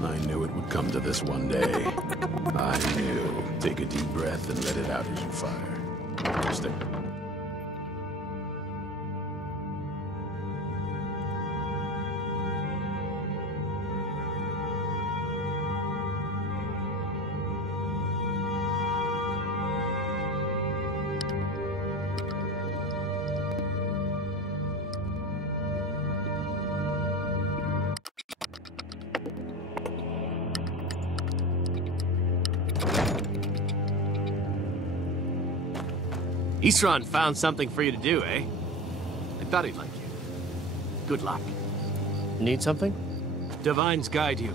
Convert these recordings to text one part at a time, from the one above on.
I knew it would come to this one day. I knew. Take a deep breath and let it out as you fire. Stay. Isran found something for you to do, eh? I thought he'd like you. Good luck. Need something? Divines guide you.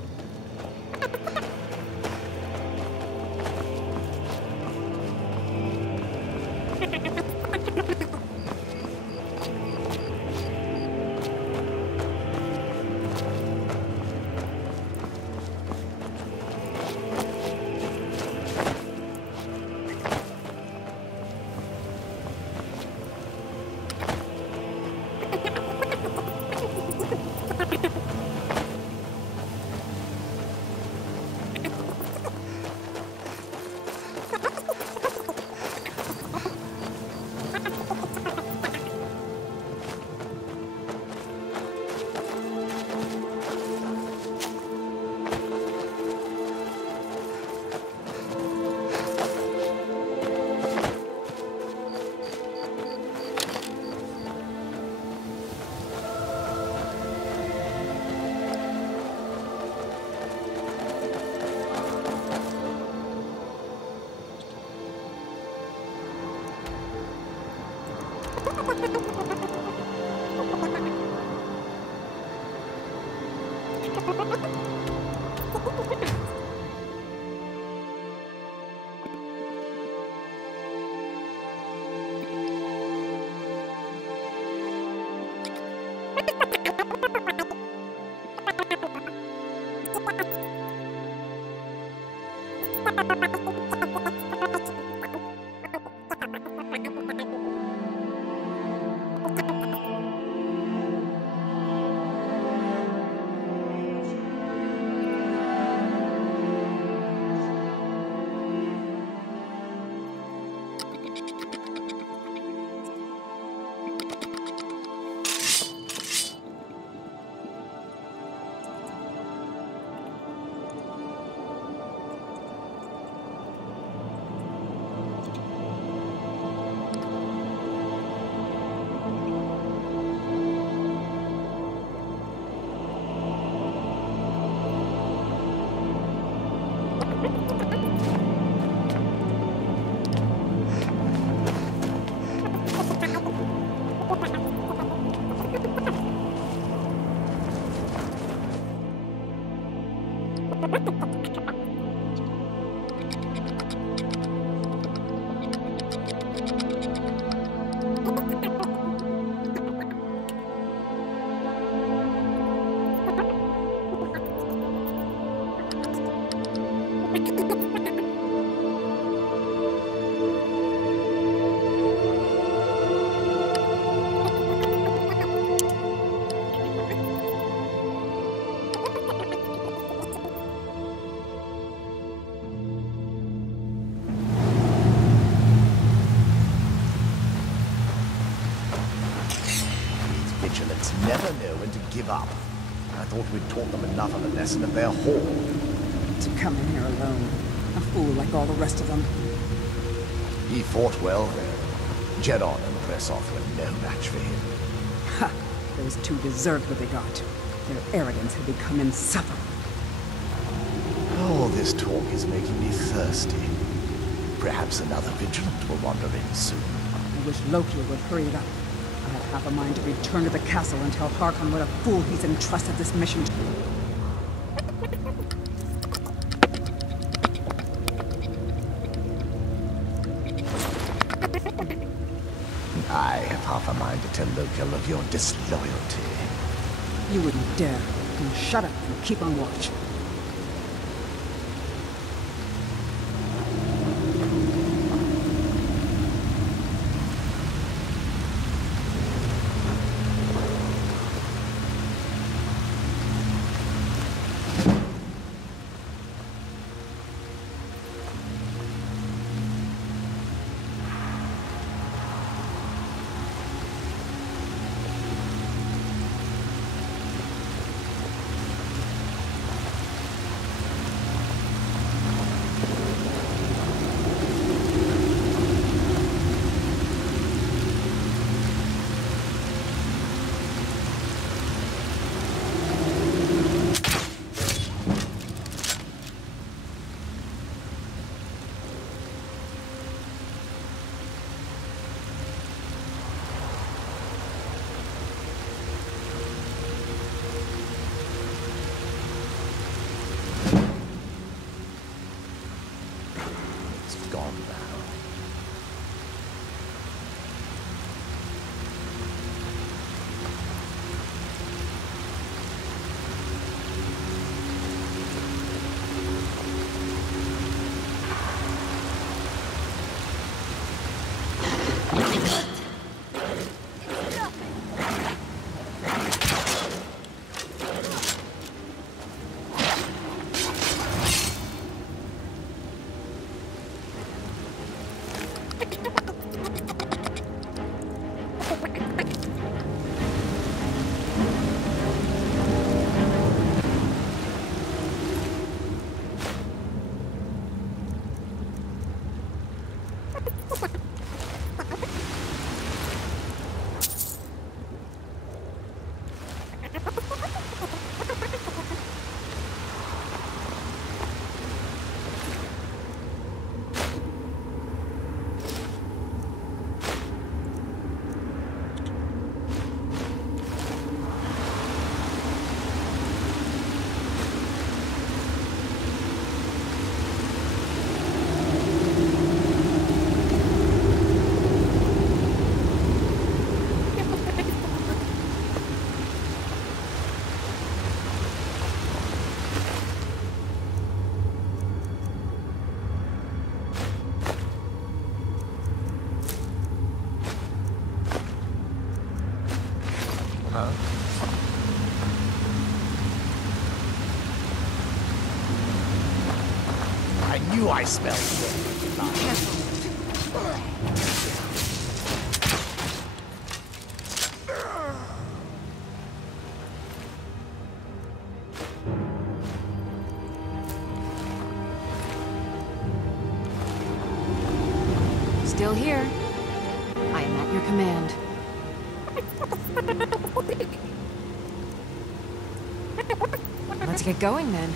Never know when to give up. I thought we'd taught them enough of a lesson of their horde. To come in here alone. A fool like all the rest of them. He fought well then. Jedon and Pressoff were no match for him. Ha! Those two deserved what they got. Their arrogance had become insufferable. All this talk is making me thirsty. Perhaps another vigilant will wander in soon. I wish Loki would hurry it up. I have half a mind to return to the castle and tell Harkon what a fool he's entrusted this mission to. I have half a mind to tell Loki of your disloyalty. You wouldn't dare. Now shut up and keep on watch. gone now. I knew I smelled it. Still here. I am at your command. Let's get going then.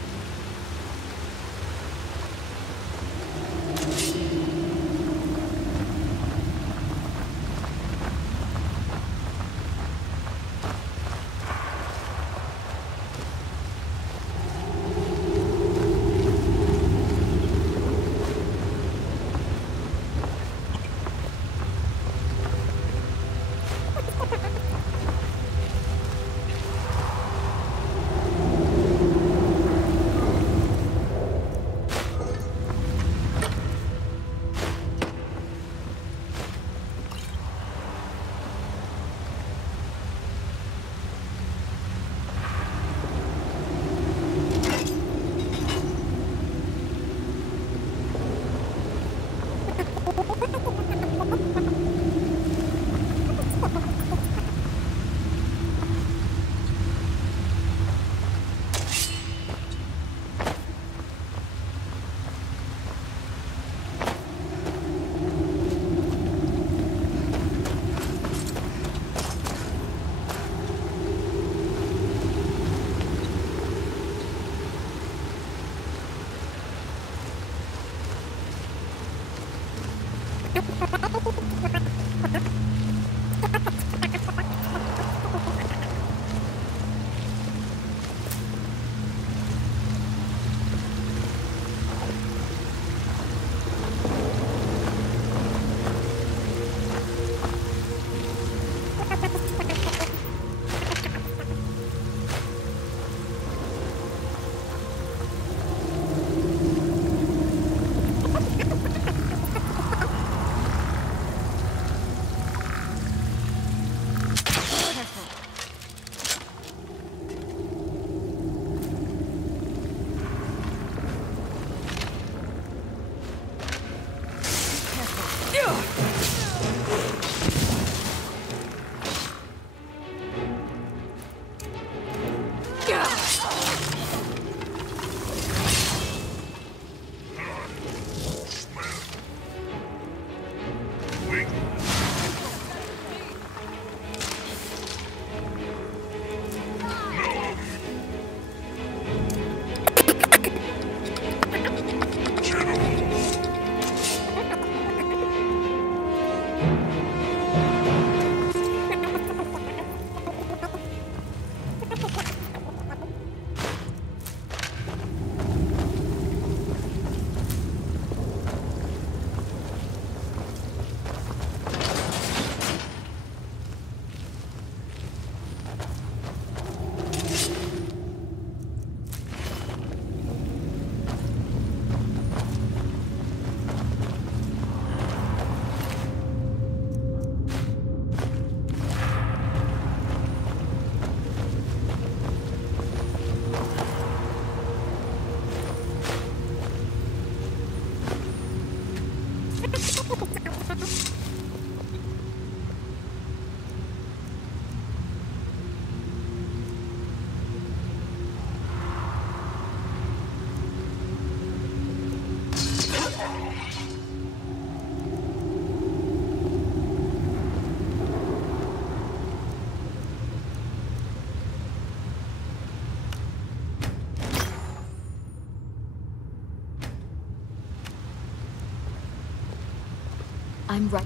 I'm right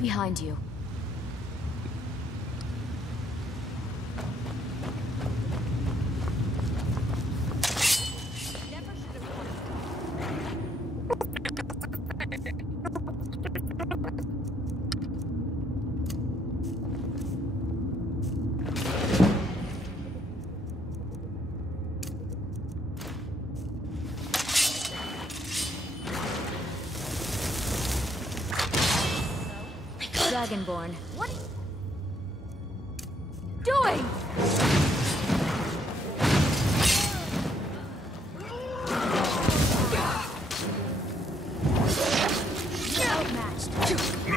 behind you. Dragonborn. What are you doing? Outmatched. No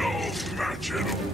match at all.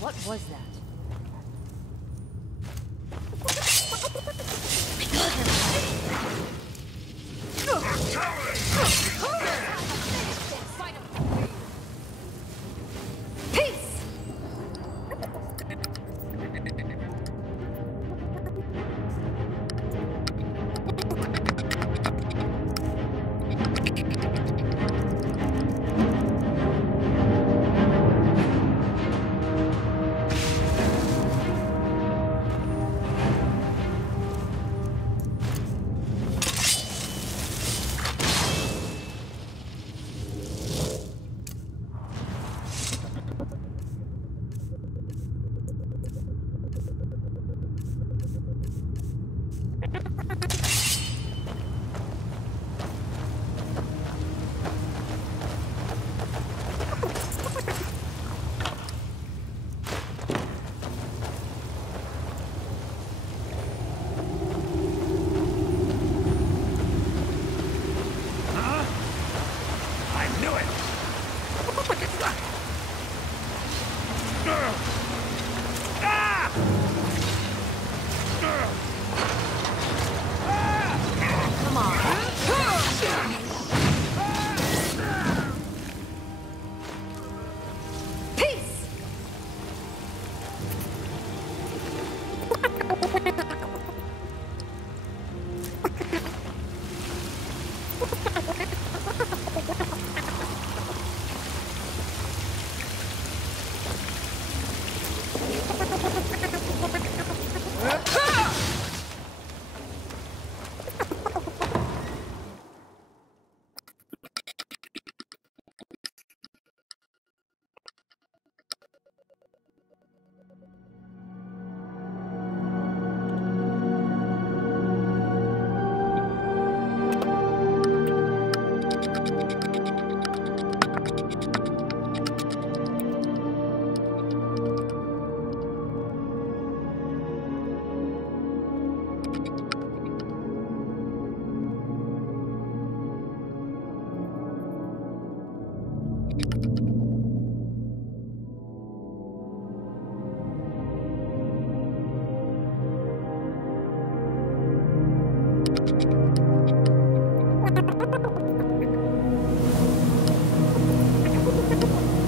What was that?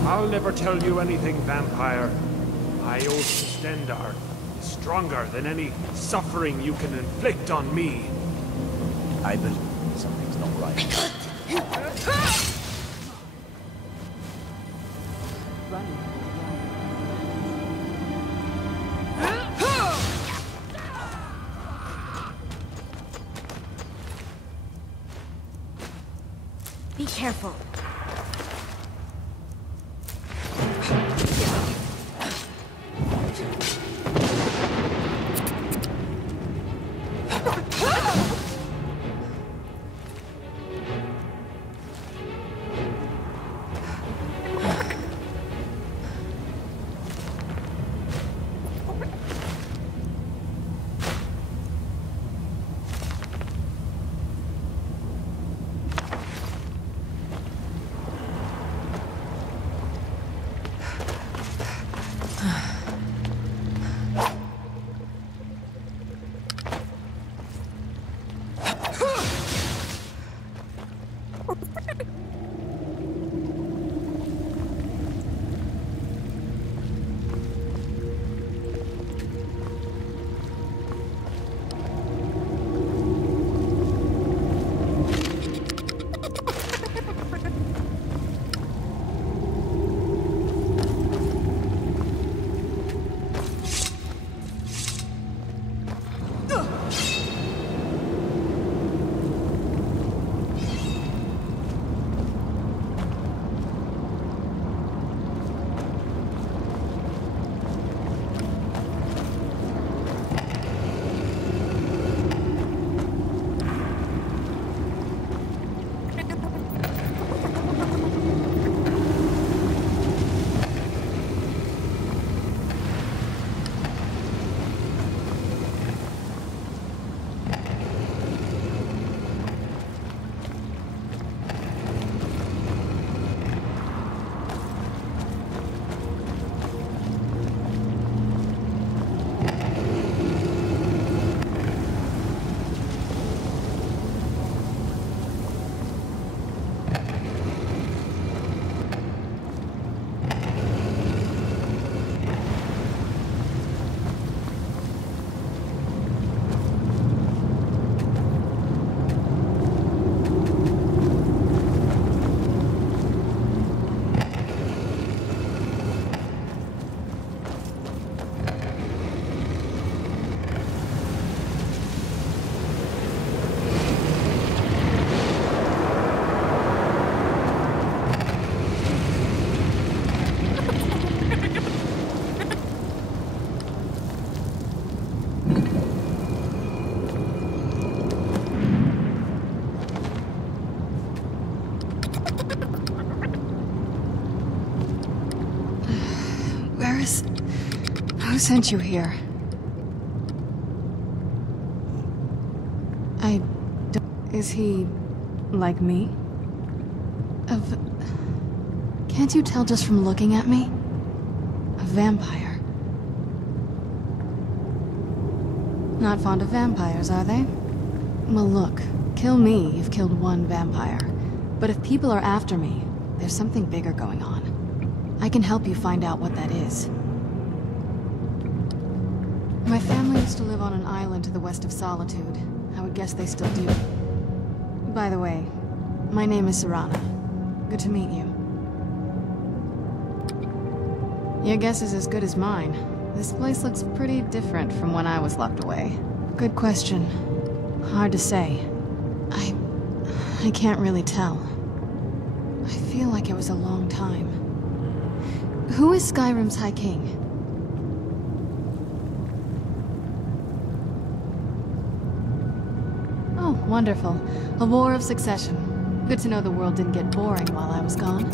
I'll never tell you anything, vampire. My oath to Stendar is stronger than any suffering you can inflict on me. I believe something's not right. Running. Be careful. Who sent you here? Is he... like me? Can't you tell just from looking at me? A vampire. Not fond of vampires, are they? Well, look. Kill me, you've killed one vampire. But if people are after me, there's something bigger going on. I can help you find out what that is. My family used to live on an island to the west of Solitude. I would guess they still do. By the way, my name is Serana. Good to meet you. Your guess is as good as mine. This place looks pretty different from when I was locked away. Good question. Hard to say. I can't really tell. I feel like it was a long time. Who is Skyrim's High King? Oh, wonderful. A war of succession. Good to know the world didn't get boring while I was gone.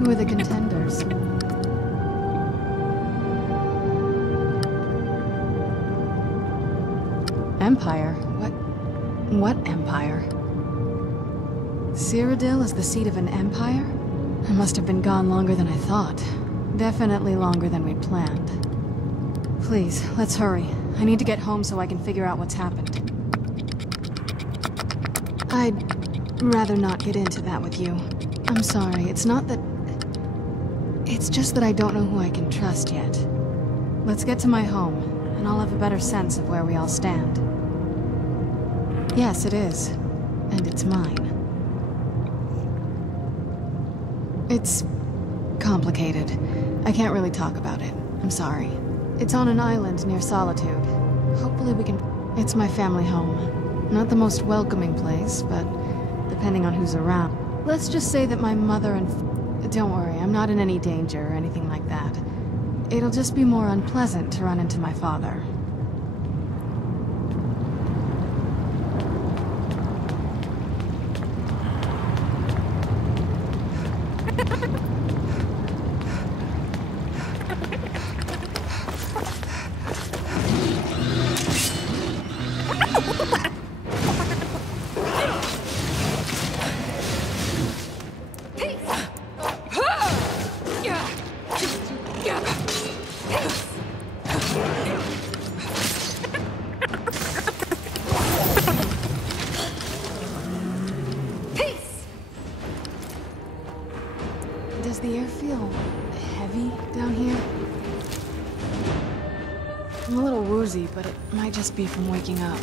Who are the contenders? Empire? What empire? Cyrodiil is the seat of an empire? I must have been gone longer than I thought. Definitely longer than we'd planned. Please, let's hurry. I need to get home so I can figure out what's happened. I'd rather not get into that with you. I'm sorry, it's not that... It's just that I don't know who I can trust yet. Let's get to my home, and I'll have a better sense of where we all stand. Yes, it is. And it's mine. It's... complicated. I can't really talk about it. I'm sorry. It's on an island near Solitude. Hopefully we can... It's my family home. Not the most welcoming place, but depending on who's around. Let's just say that my mother and... Don't worry, I'm not in any danger or anything like that. It'll just be more unpleasant to run into my father. Does the air feel heavy down here? I'm a little woozy, but it might just be from waking up.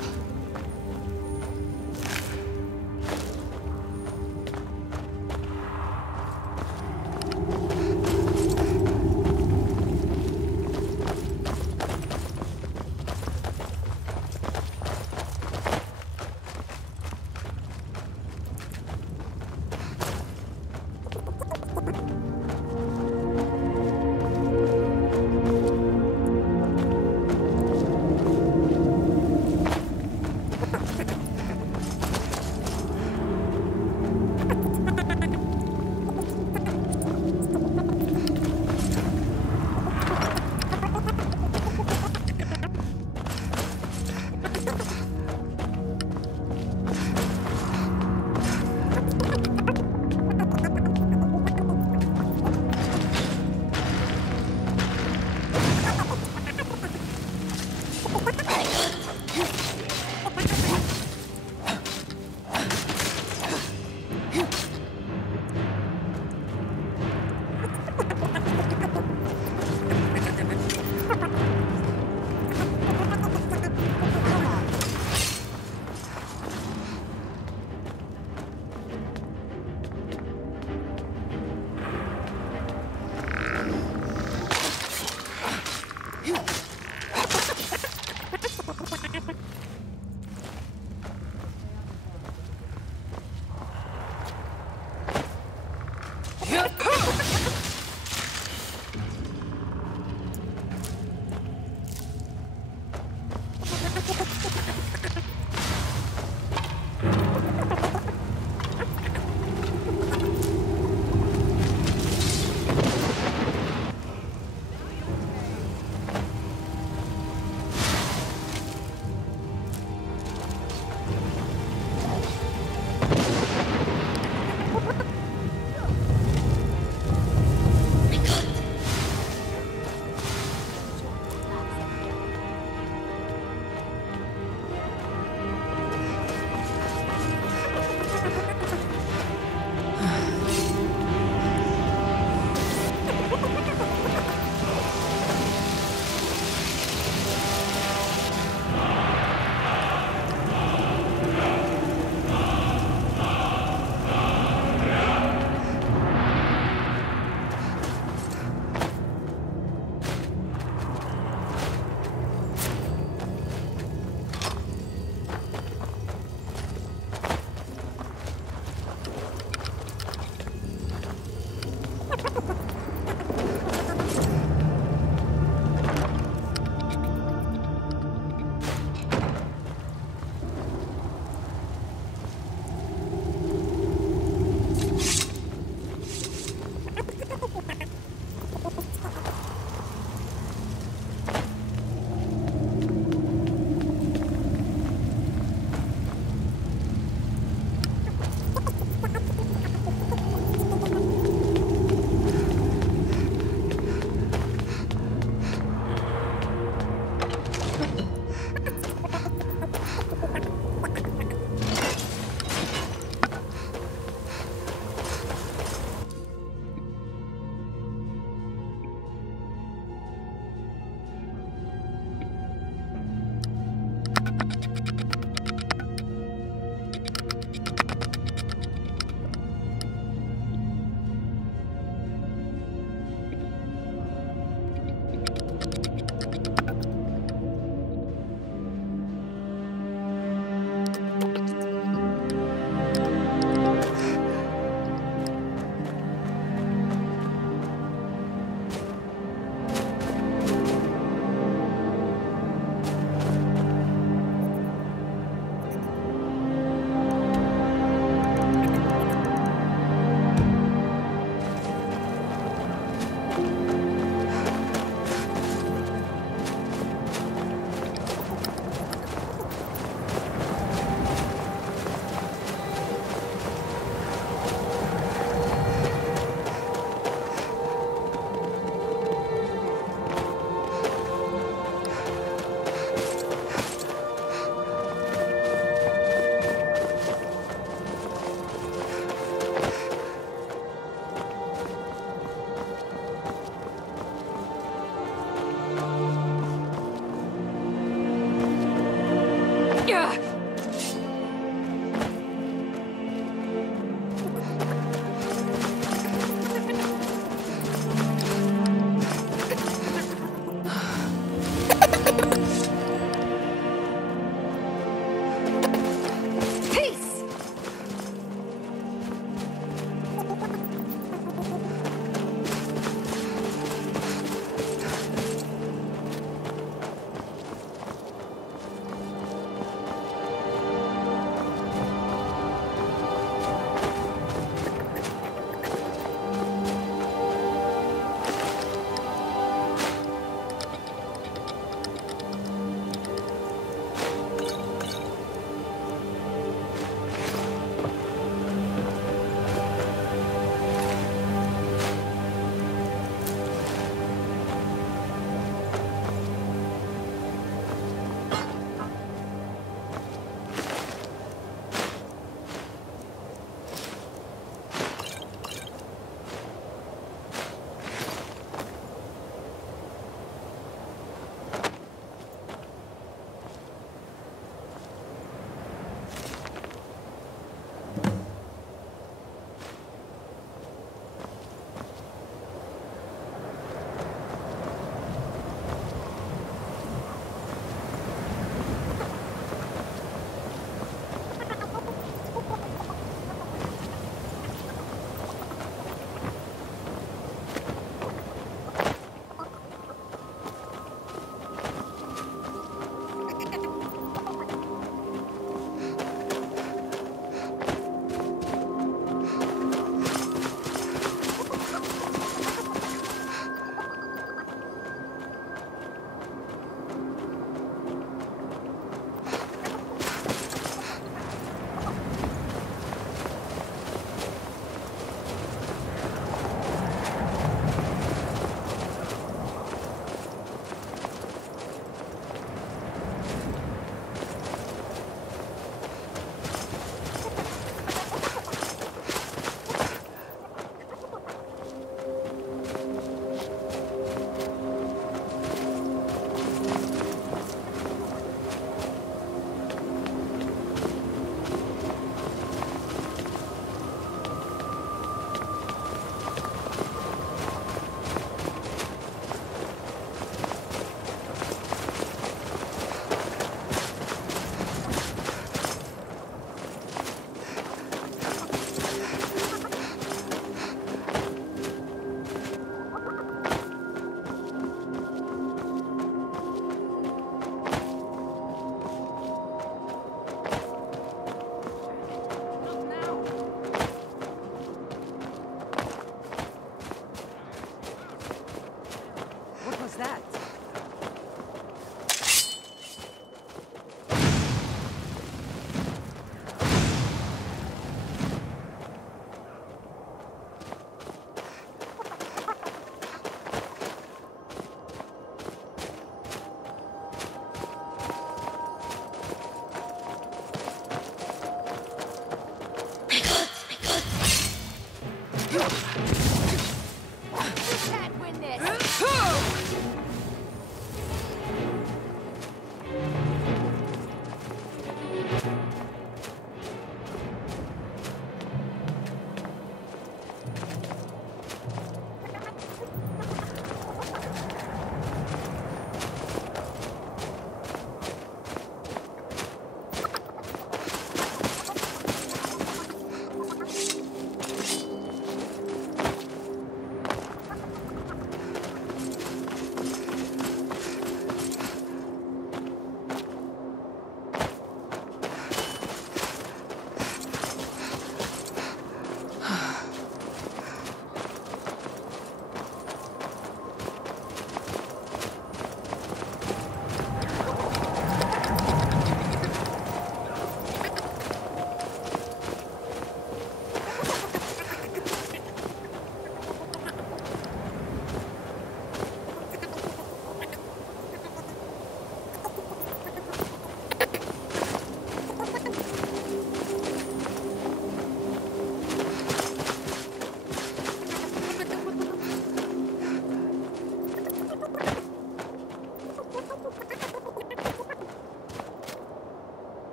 can't win this!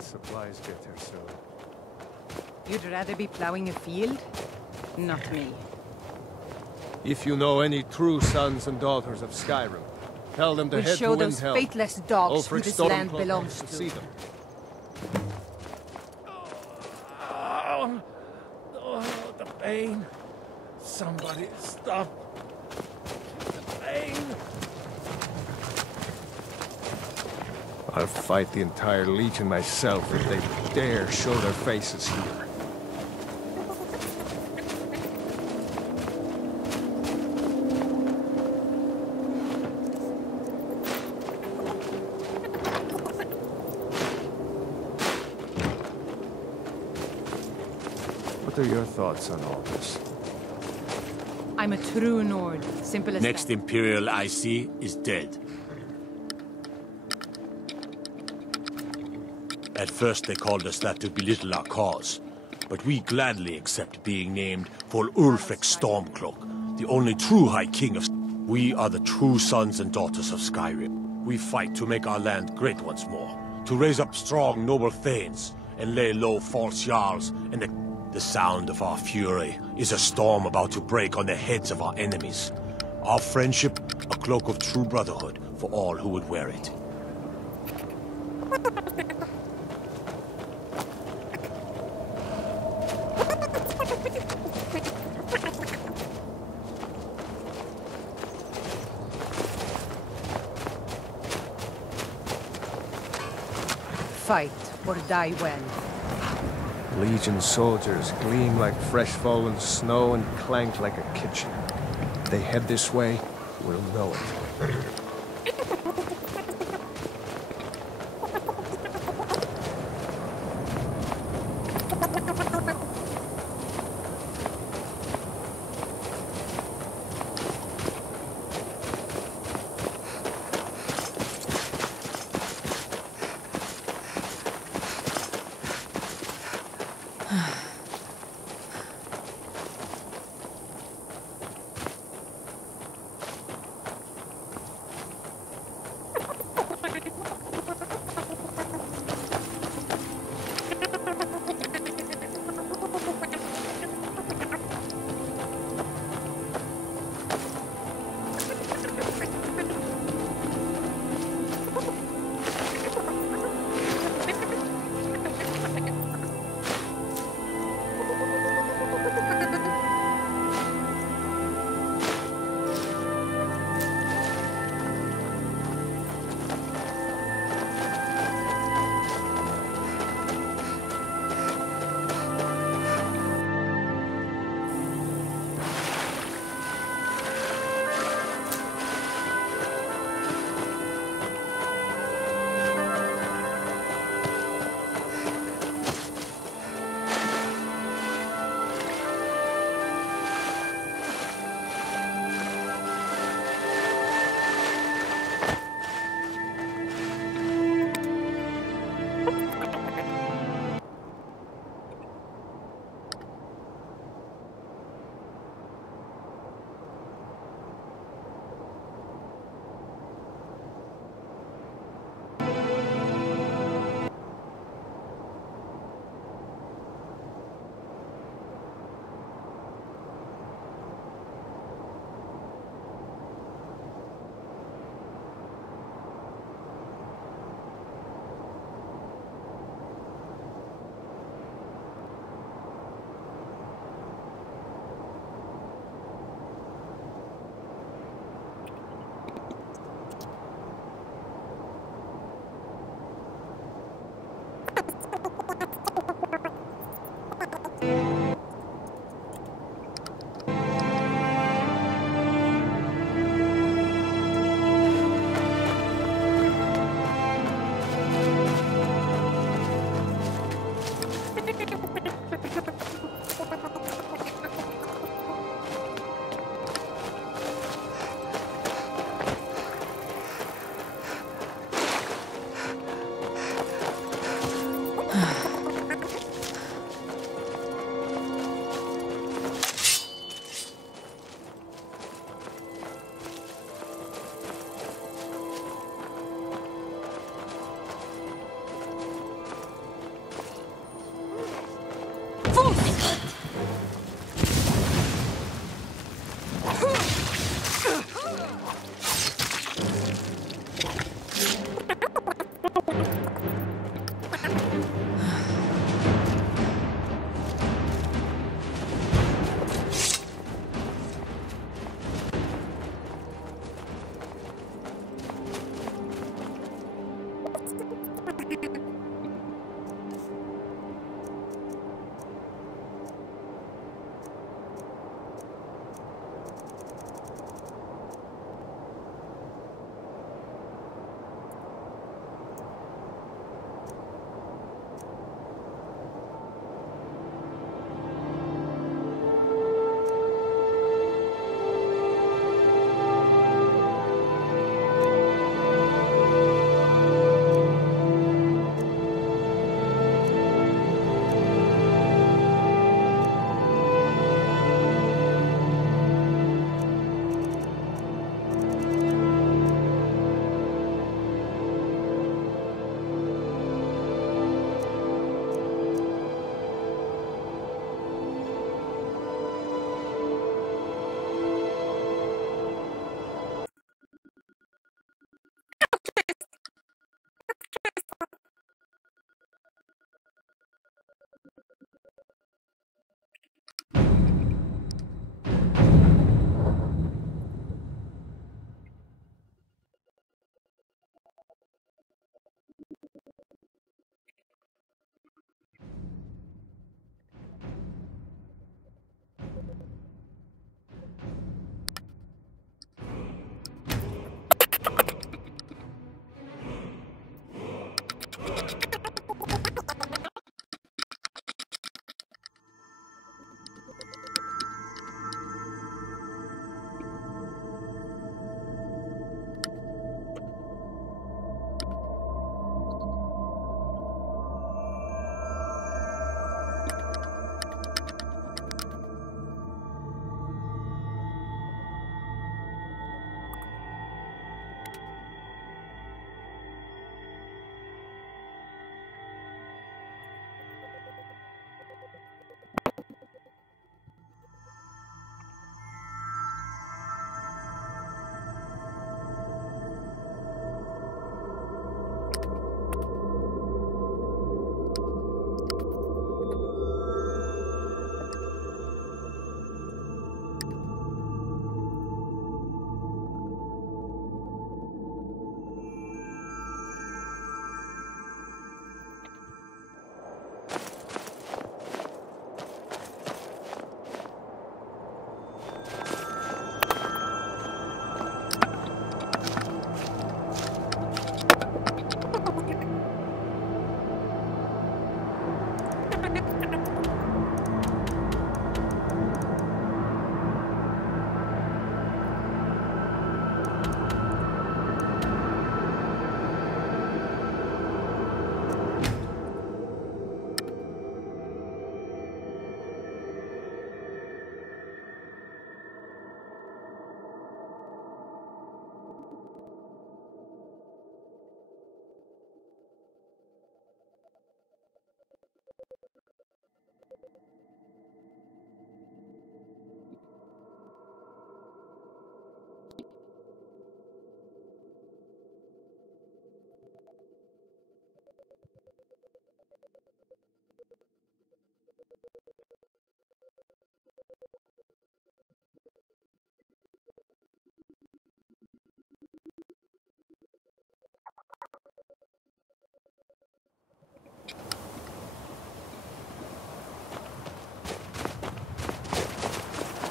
Supplies get here soon. You'd rather be plowing a field? Not me. If you know any true sons and daughters of Skyrim, tell them to We'll head show to those Windhelm. faithless dogs who Ulfric this land Stormcloak belongs wants to see to. them. Oh, the pain. Somebody stop. The pain. I'll fight the entire Legion myself if they dare show their faces here. What are your thoughts on all this? I'm a true Nord. Simple as Next that. Imperial I see is dead. At first they called us that to belittle our cause, but we gladly accept being named for Ulfric Stormcloak, the only true High King of... We are the true sons and daughters of Skyrim. We fight to make our land great once more, to raise up strong, noble thanes, and lay low false jarls, and the sound of our fury is a storm about to break on the heads of our enemies. Our friendship, a cloak of true brotherhood for all who would wear it. Fight or die well. Legion soldiers gleam like fresh fallen snow and clank like a kitchen. If they head this way, we'll know it.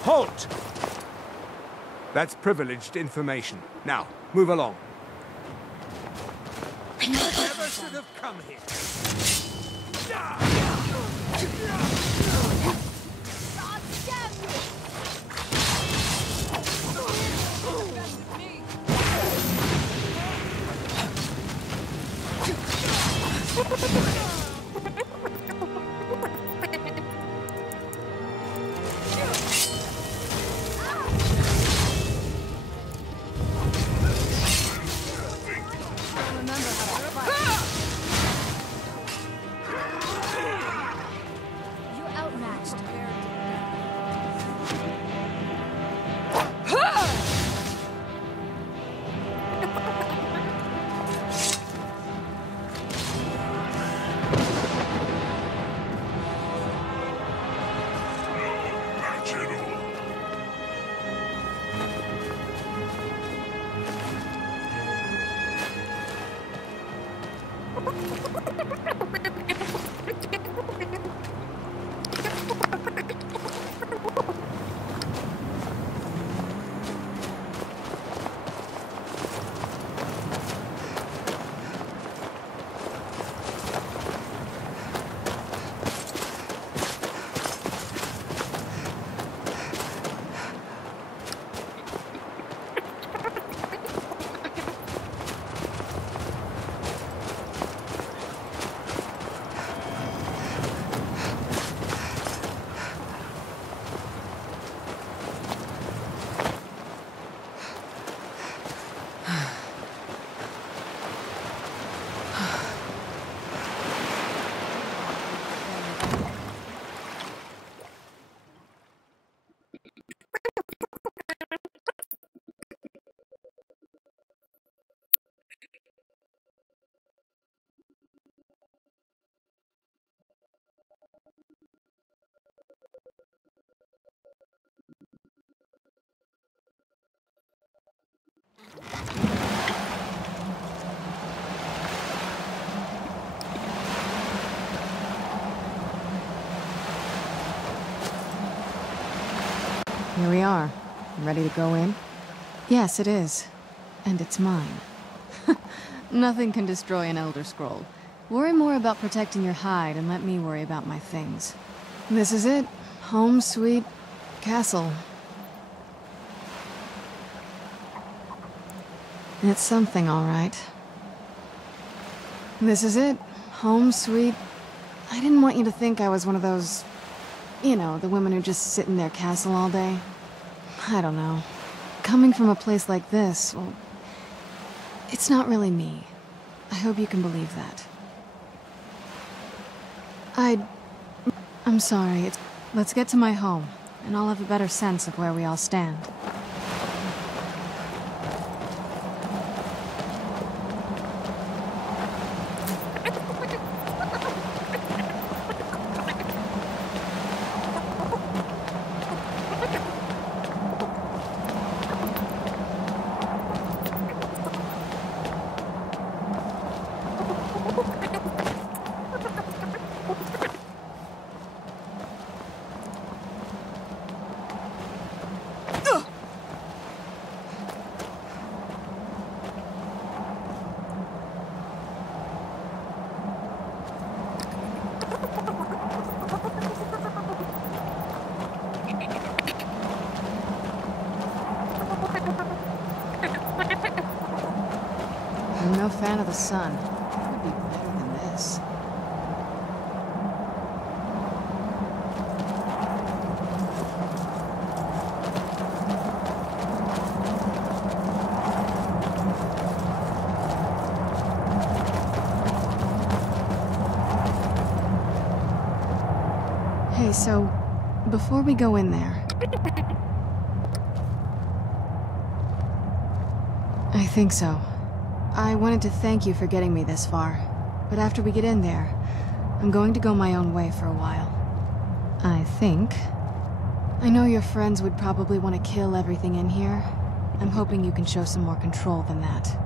Halt! That's privileged information. Now, move along. You never should have come here. Here we are. Ready to go in? Yes, it is. And it's mine. Nothing can destroy an Elder Scroll. Worry more about protecting your hide and let me worry about my things. This is it. Home, sweet castle. It's something, all right. This is it. Home, sweet... I didn't want you to think I was one of those... You know, the women who just sit in their castle all day. I don't know. Coming from a place like this, well... It's not really me. I hope you can believe that. I'm sorry. Let's get to my home, and I'll have a better sense of where we all stand. I'm no fan of the sun. It would be better than this. Hey, so, before we go in there... I think so. I wanted to thank you for getting me this far, but after we get in there, I'm going to go my own way for a while. I think. I know your friends would probably want to kill everything in here. I'm hoping you can show some more control than that.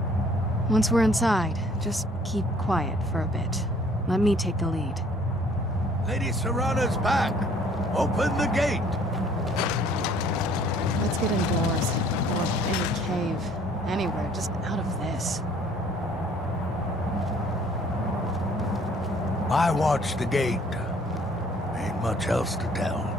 Once we're inside, just keep quiet for a bit. Let me take the lead. Lady Serrana's back. Open the gate. Let's get indoors. Or in a cave. Anywhere, just out of this. I watched the gate. Ain't much else to tell.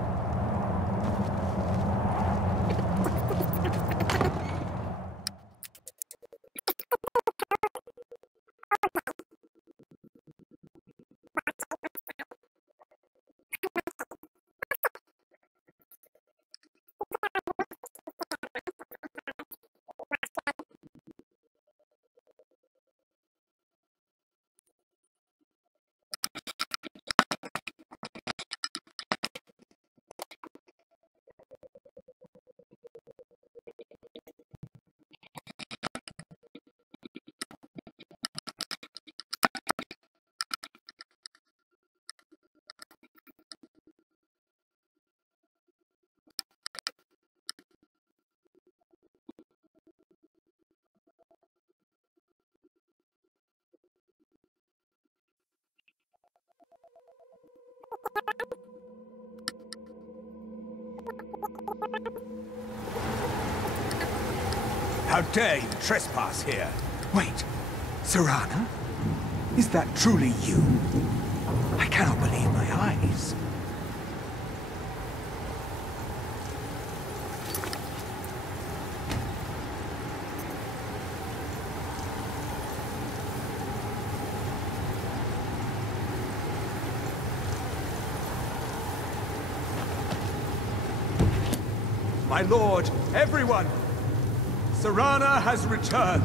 How dare you trespass here? Wait, Serana? Is that truly you? I cannot believe my eyes. My lord, everyone! Serana has returned!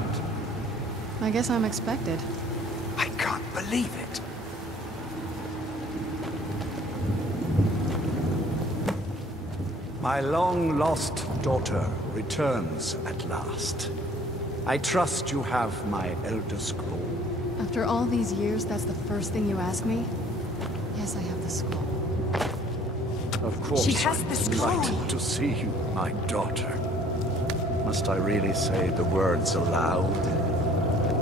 I guess I'm expected. I can't believe it. My long-lost daughter returns at last. I trust you have my Elder Scroll. After all these years, that's the first thing you ask me? Yes, I have the scroll. Of course, She has I'm the scroll. delighted to see you, my daughter. Must I really say the words aloud?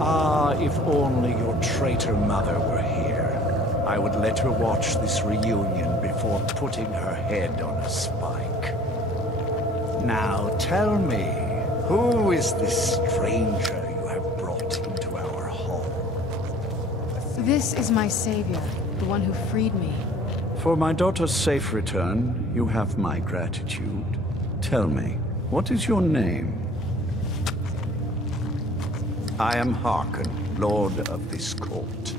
Ah, if only your traitor mother were here. I would let her watch this reunion before putting her head on a spike. Now tell me, who is this stranger you have brought into our hall? This is my savior, the one who freed me. For my daughter's safe return, you have my gratitude. Tell me, what is your name? I am Harkon, Lord of this court.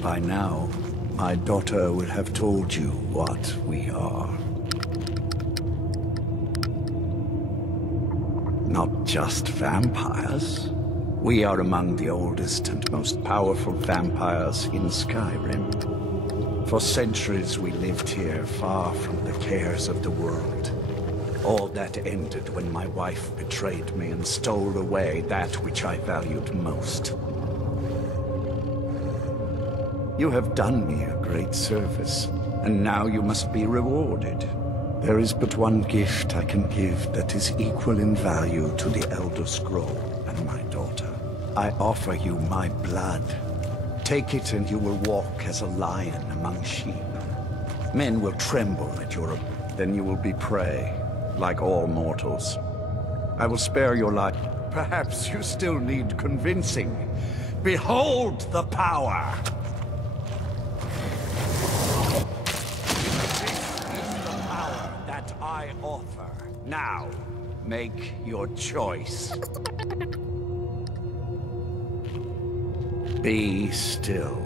By now, my daughter will have told you what we are. Not just vampires. We are among the oldest and most powerful vampires in Skyrim. For centuries we lived here, far from the cares of the world. All that ended when my wife betrayed me and stole away that which I valued most. You have done me a great service, and now you must be rewarded. There is but one gift I can give that is equal in value to the Elder Scroll and my daughter. I offer you my blood. Take it and you will walk as a lion among sheep. Men will tremble at your... Then you will be prey, like all mortals. I will spare your life. Perhaps you still need convincing. Behold the power! I offer. Now, make your choice. Be still.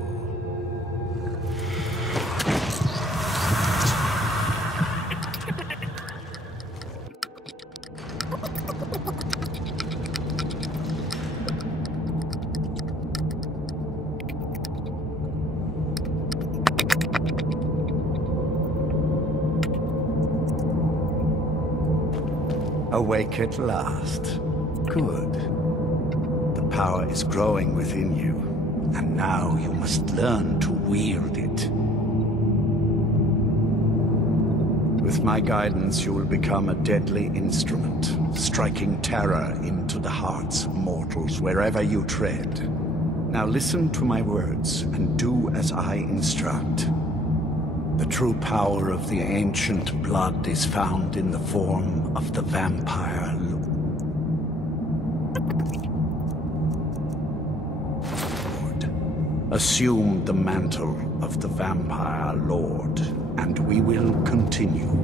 Awake at last. Good. The power is growing within you, and now you must learn to wield it. With my guidance, you will become a deadly instrument, striking terror into the hearts of mortals wherever you tread. Now listen to my words, and do as I instruct. The true power of the ancient blood is found in the form of the vampire lord. Assume the mantle of the vampire lord, and we will continue.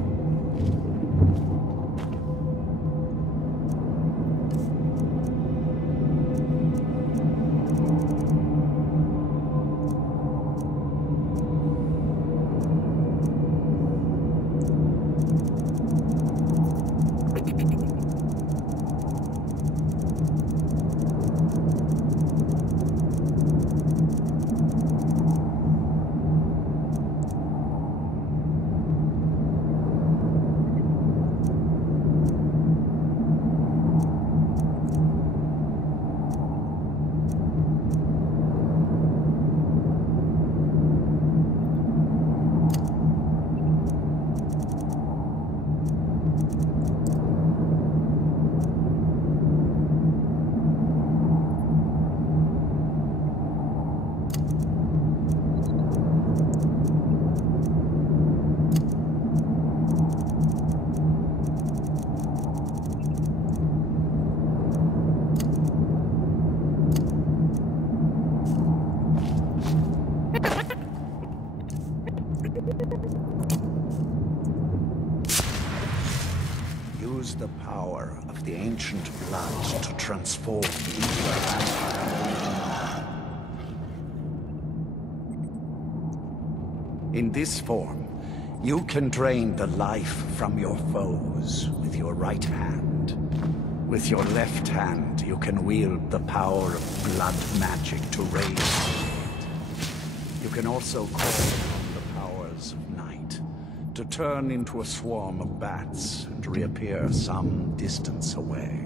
Use the power of the ancient blood to transform into a vampire. In this form, you can drain the life from your foes with your right hand. With your left hand, you can wield the power of blood magic to raise the dead. You can also call upon the powers of night to turn into a swarm of bats and reappear some distance away.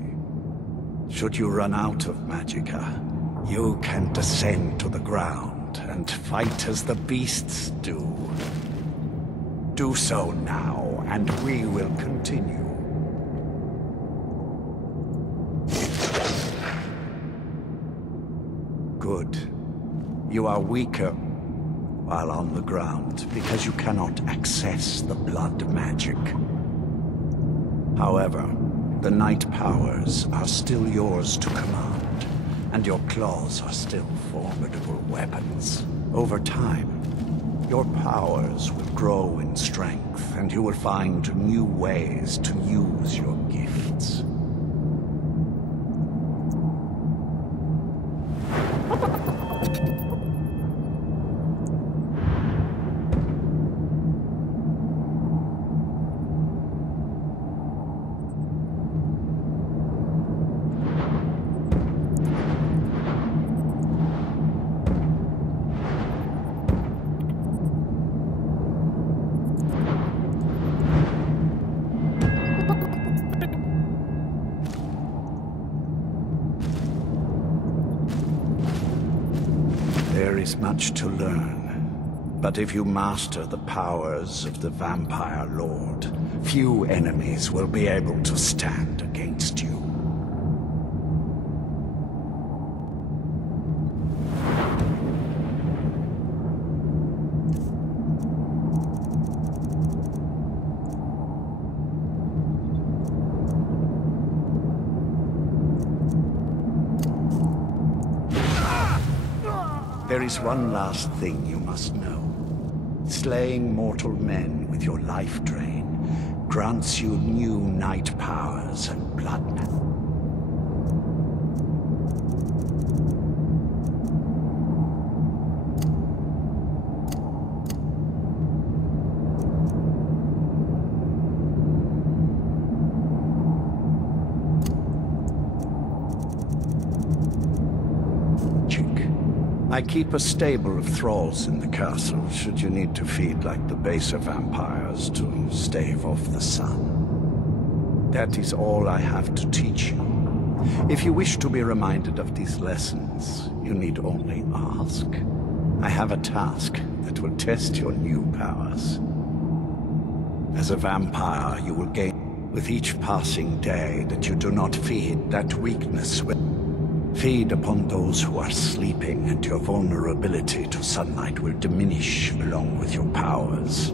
Should you run out of magicka, you can descend to the ground and fight as the beasts do. Do so now, and we will continue. Good. You are weaker while on the ground because you cannot access the blood magic. However, the night powers are still yours to command, and your claws are still formidable weapons. Over time, your powers will grow in strength, and you will find new ways to use your gifts. There is much to learn, but if you master the powers of the Vampire Lord, few enemies will be able to stand against you. There is one last thing you must know. Slaying mortal men with your life drain grants you new night powers and blood. I keep a stable of thralls in the castle, should you need to feed like the baser vampires to stave off the sun. That is all I have to teach you. If you wish to be reminded of these lessons, you need only ask. I have a task that will test your new powers. As a vampire, you will gain with each passing day that you do not feed that weakness with. Feed upon those who are sleeping, and your vulnerability to sunlight will diminish along with your powers.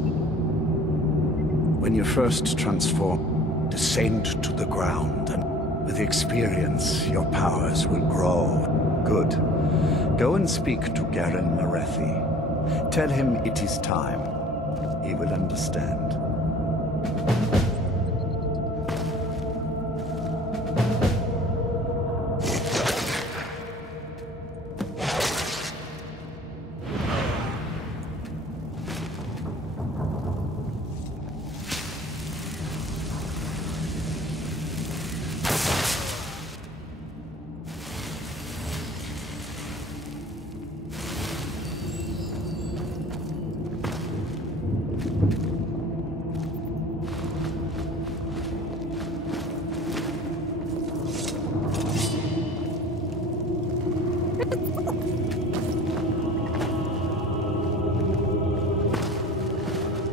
When you first transform, descend to the ground, and with experience, your powers will grow. Good. Go and speak to Garen Marethi. Tell him it is time. He will understand.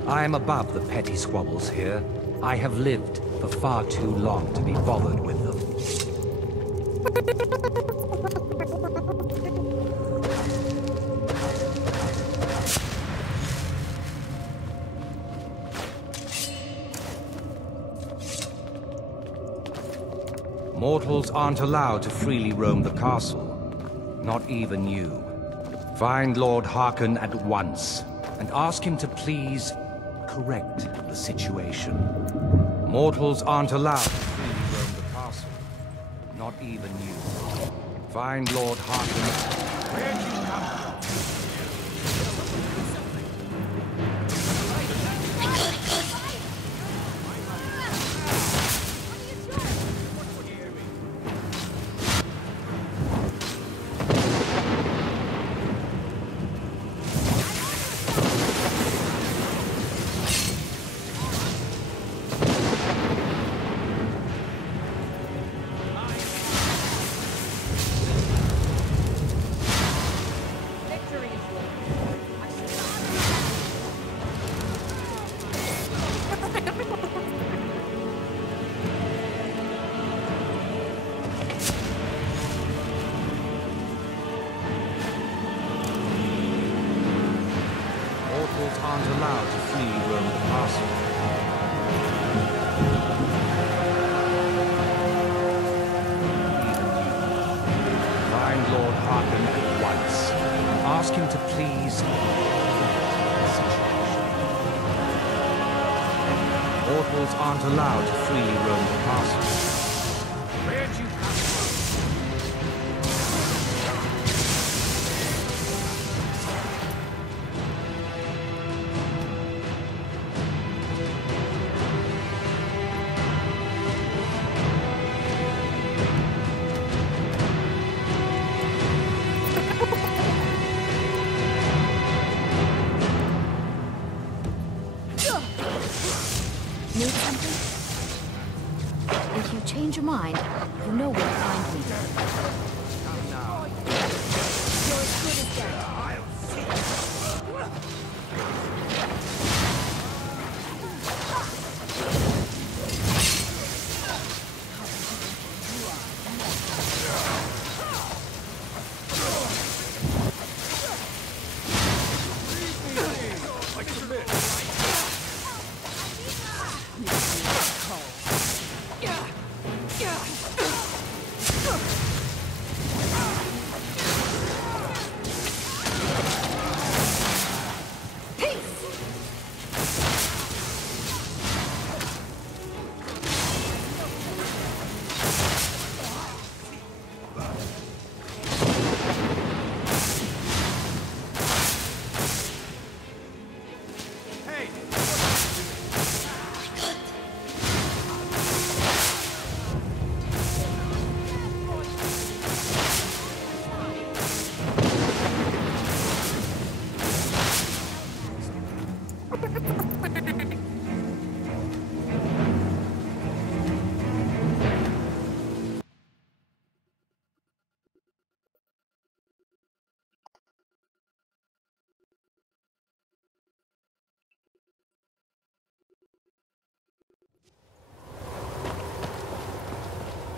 I am above the petty squabbles here. I have lived for far too long to be bothered with them. Mortals aren't allowed to freely roam the castle. Not even you. Find Lord Harkon at once, and ask him to please correct the situation. Mortals aren't allowed to freely roam the castle. Not even you. Find Lord Harkon. Where'd you come from? Aren't allowed to freely roam the castle. Find Lord Harkon at once, and ask him to please correct the situation. Mortals aren't allowed to freely roam the castle. Where'd you come from? Need something? If you change your mind, you know where to find me. Come now. You're as good as dead.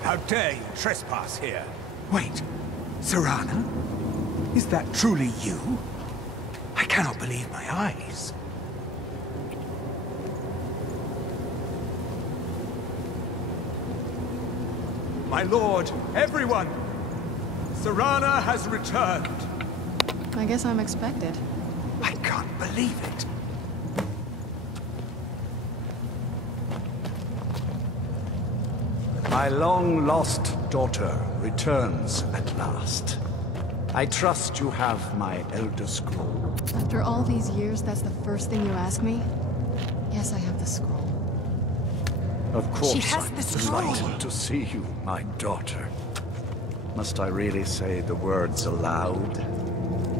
How dare you trespass here? Wait, Serana? Is that truly you? I cannot believe my eyes. My lord, everyone! Serana has returned! I guess I'm expected. I can't believe it. My long-lost daughter returns at last. I trust you have my Elder Scroll. After all these years, that's the first thing you ask me? Yes, I have the scroll. Of course, She has I'm the scroll. delighted to see you, my daughter. Must I really say the words aloud?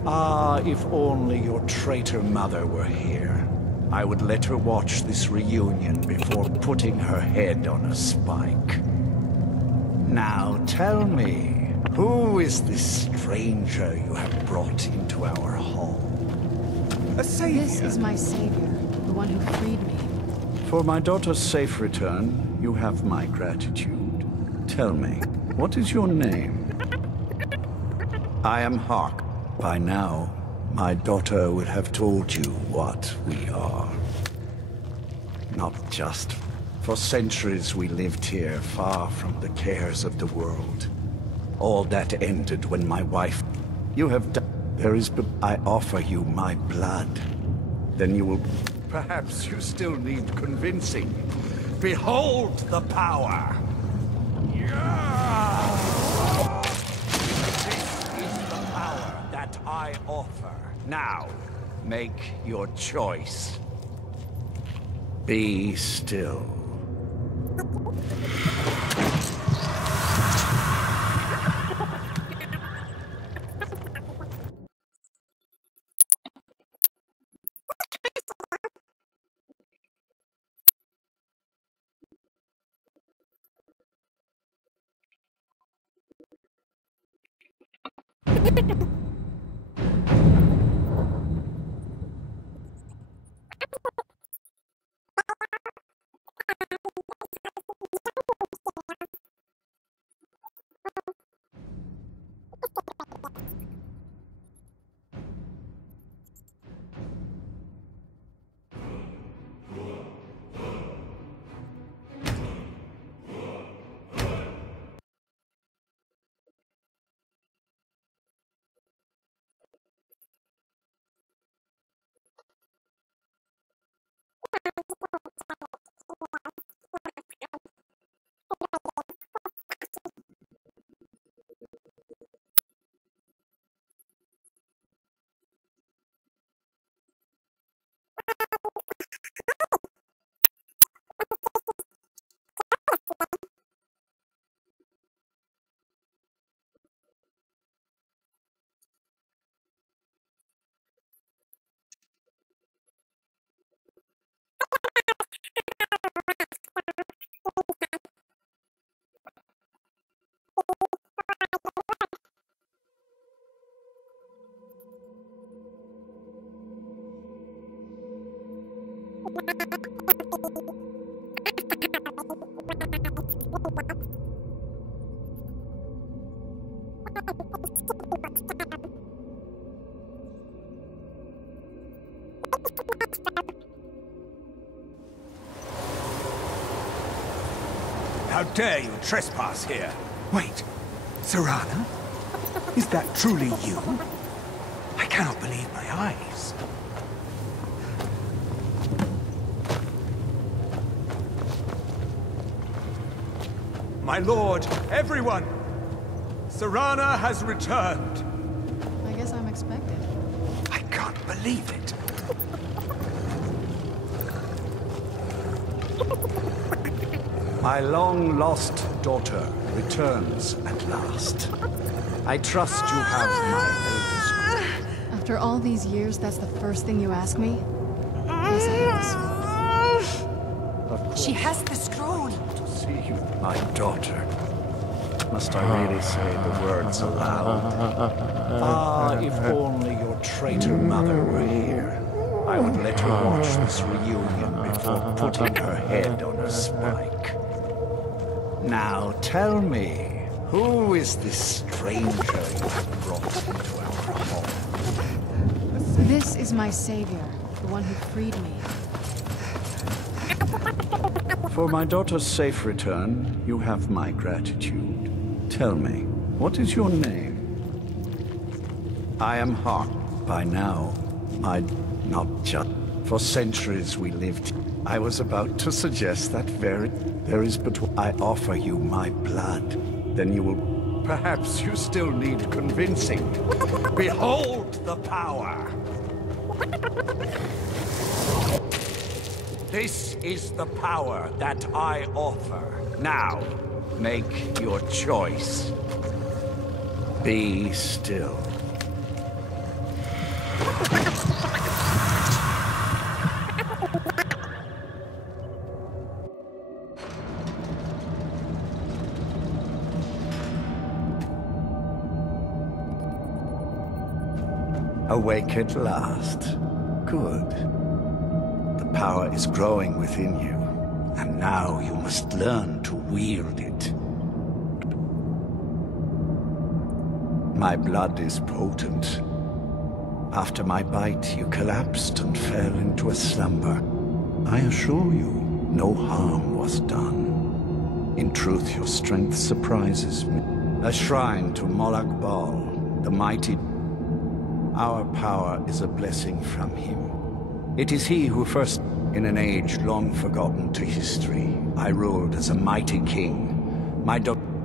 Ah, if only your traitor mother were here. I would let her watch this reunion before putting her head on a spike. Now tell me, who is this stranger you have brought into our home? A savior? This is my savior, the one who freed me. For my daughter's safe return, you have my gratitude. Tell me, what is your name? I am Hark. By now, my daughter would have told you what we are. Not just. For centuries we lived here, far from the cares of the world. All that ended when my wife... You have done... There is... I offer you my blood. Then you will... Perhaps you still need convincing. Behold the power! This is the power that I offer. Now, make your choice. Be still. How dare you trespass here? Wait, Serana? Is that truly you? I cannot believe my eyes. My lord, everyone! Serana has returned! I guess I'm expected. I can't believe it. My long-lost daughter returns at last. I trust you have my Elder Scroll. After all these years, that's the first thing you ask me? Yes, I have the scroll. Of course. She has the scroll. To see you, my daughter. Must I really say the words aloud? Ah, if only your traitor mother were here. I would let her watch this reunion before putting her head on a spike. Now tell me, Who is this stranger you have brought into our hall? This is my savior, the one who freed me. For my daughter's safe return, you have my gratitude. Tell me, what is your name? I am Hark. By now, not just. For centuries we lived. I was about to suggest that there is but I offer you my blood. Then you will. Perhaps you still need convincing. Behold the power! This is the power that I offer. Now, make your choice. Be still. Awake at last. Good. The power is growing within you, and now you must learn to wield it. My blood is potent. After my bite, you collapsed and fell into a slumber. I assure you, no harm was done. In truth, your strength surprises me. A shrine to Molag Bal, the mighty. Our power is a blessing from him. It is he who first, in an age long forgotten to history, I ruled as a mighty king.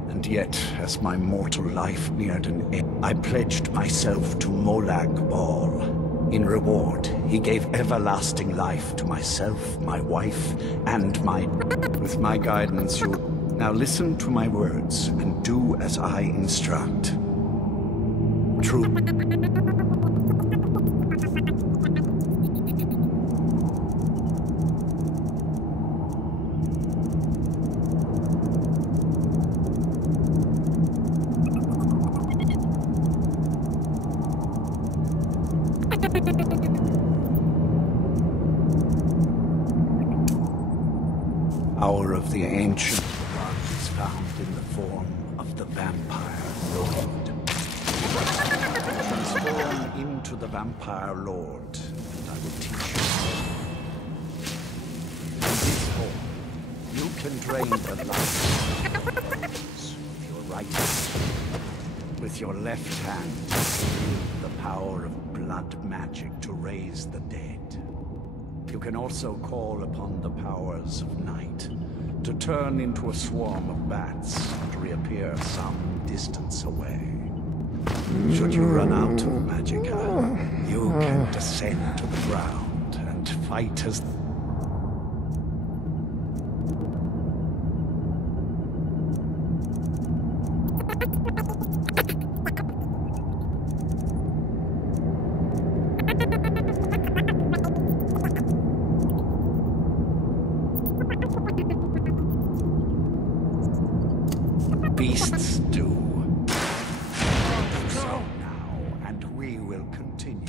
And yet, as my mortal life neared an end, I pledged myself to Molag Bal. In reward, he gave everlasting life to myself, my wife, and with my guidance, you. Now listen to my words and do as I instruct. True. Power of the ancient one is found in the form of the vampire lord. Transform into the vampire lord, and I will teach you. In this form, you can drain the life with your right hand. With your left hand, the power of blood magic to raise the dead. You can also call upon the powers of night to turn into a swarm of bats and reappear some distance away. Should you run out of magicka, you can descend to the ground and fight as beasts do. So now, and we will continue.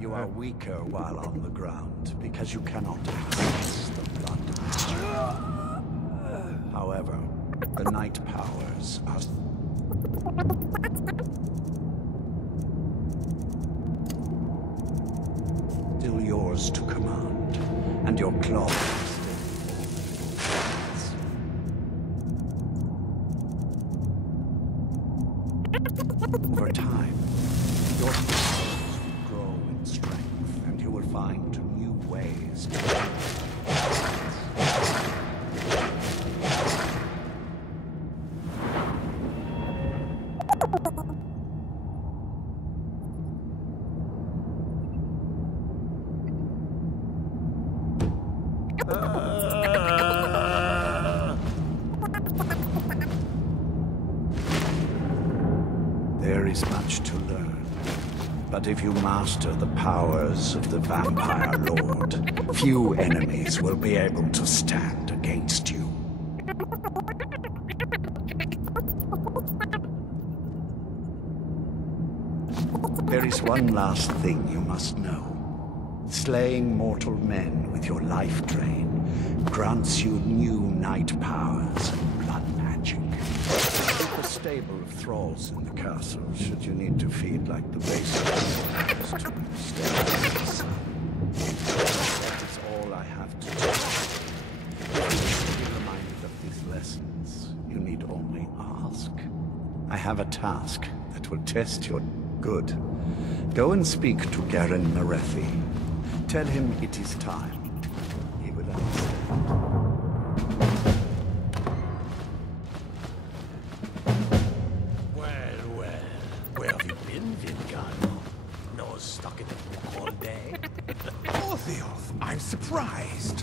You are weaker while on the ground because you cannot access the blood. However, the night powers are still yours to command, and your claws over time, your powers will grow in strength, and you will find new ways to There is much to learn, but if you master the powers of the Vampire Lord, few enemies will be able to stand against you. There is one last thing you must know. Slaying mortal men with your life drain grants you new night powers and blood magic. Keep a stable of thralls in the castle should you need to feed like the basic orders to stay in the sun. That is all I have to do. If you wish to be reminded of these lessons, you need only ask. I have a task that will test your good. Go and speak to Garen Marethi. Tell him it is time. He will understand. Well, where have you been, Vingano? Nose stuck in the book all day? Orthioth, I'm surprised.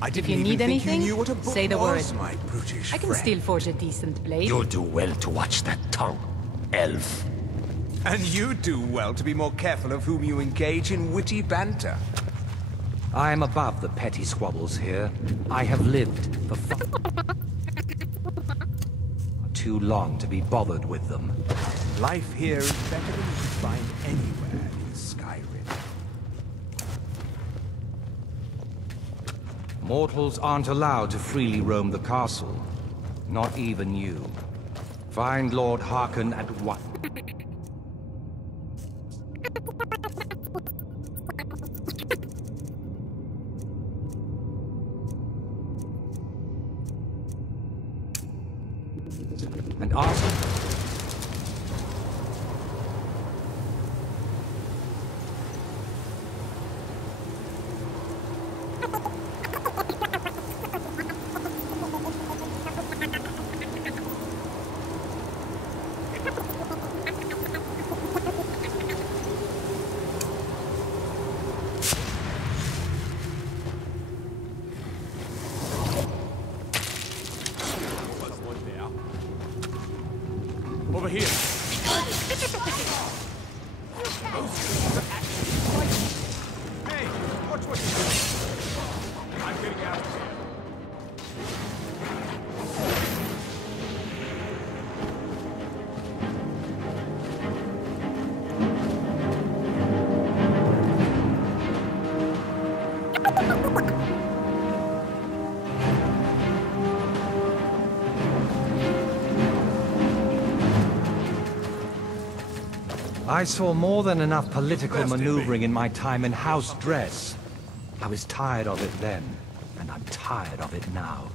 I If didn't you even need think anything, you knew what a book say the word. was, my brutish I can friend. still forge a decent blade. You'll do well to watch that tongue, elf. And you do well to be more careful of whom you engage in witty banter. I am above the petty squabbles here. I have lived for too long to be bothered with them. Life here is better than you could find anywhere in Skyrim. Mortals aren't allowed to freely roam the castle. Not even you. Find Lord Harkon at once. And ask him. Over here. Hey, watch what you're doing. I'm getting out of here. I saw more than enough political maneuvering in my time in house dress. I was tired of it then, and I'm tired of it now.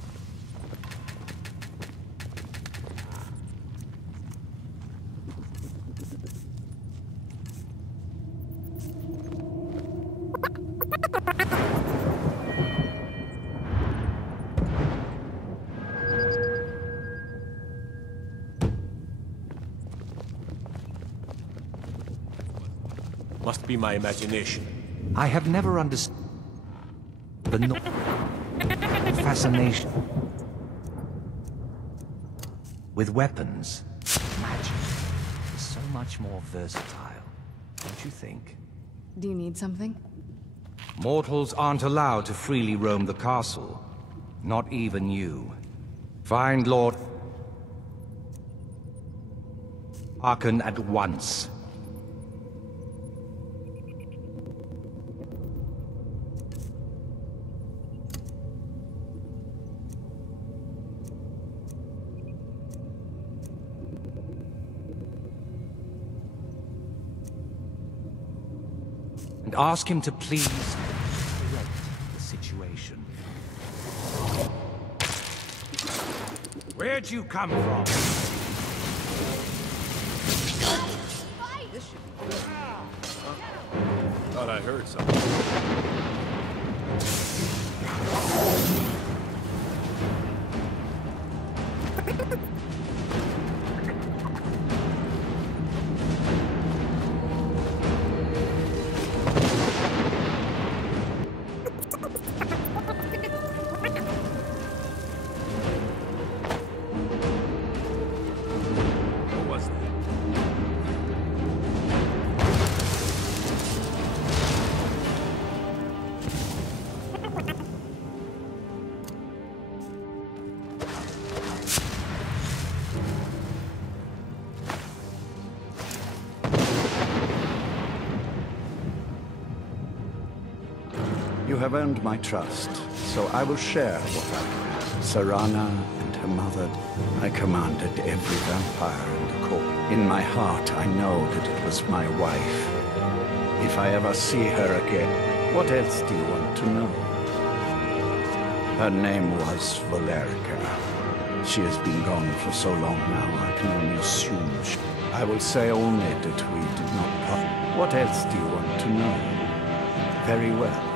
Must be my imagination. I have never understood the fascination with weapons. Magic is so much more versatile, don't you think? Do you need something? Mortals aren't allowed to freely roam the castle. Not even you. Find Lord Harkon at once. And ask him to please correct the situation. Where'd you come from? Thought I heard something. have earned my trust, so I will share what I can. Serana and her mother, I commanded every vampire in the court. In my heart, I know that it was my wife. If I ever see her again, what else do you want to know? Her name was Valerica. She has been gone for so long now, I can only assume I will say only that we did not part. What else do you want to know? Very well.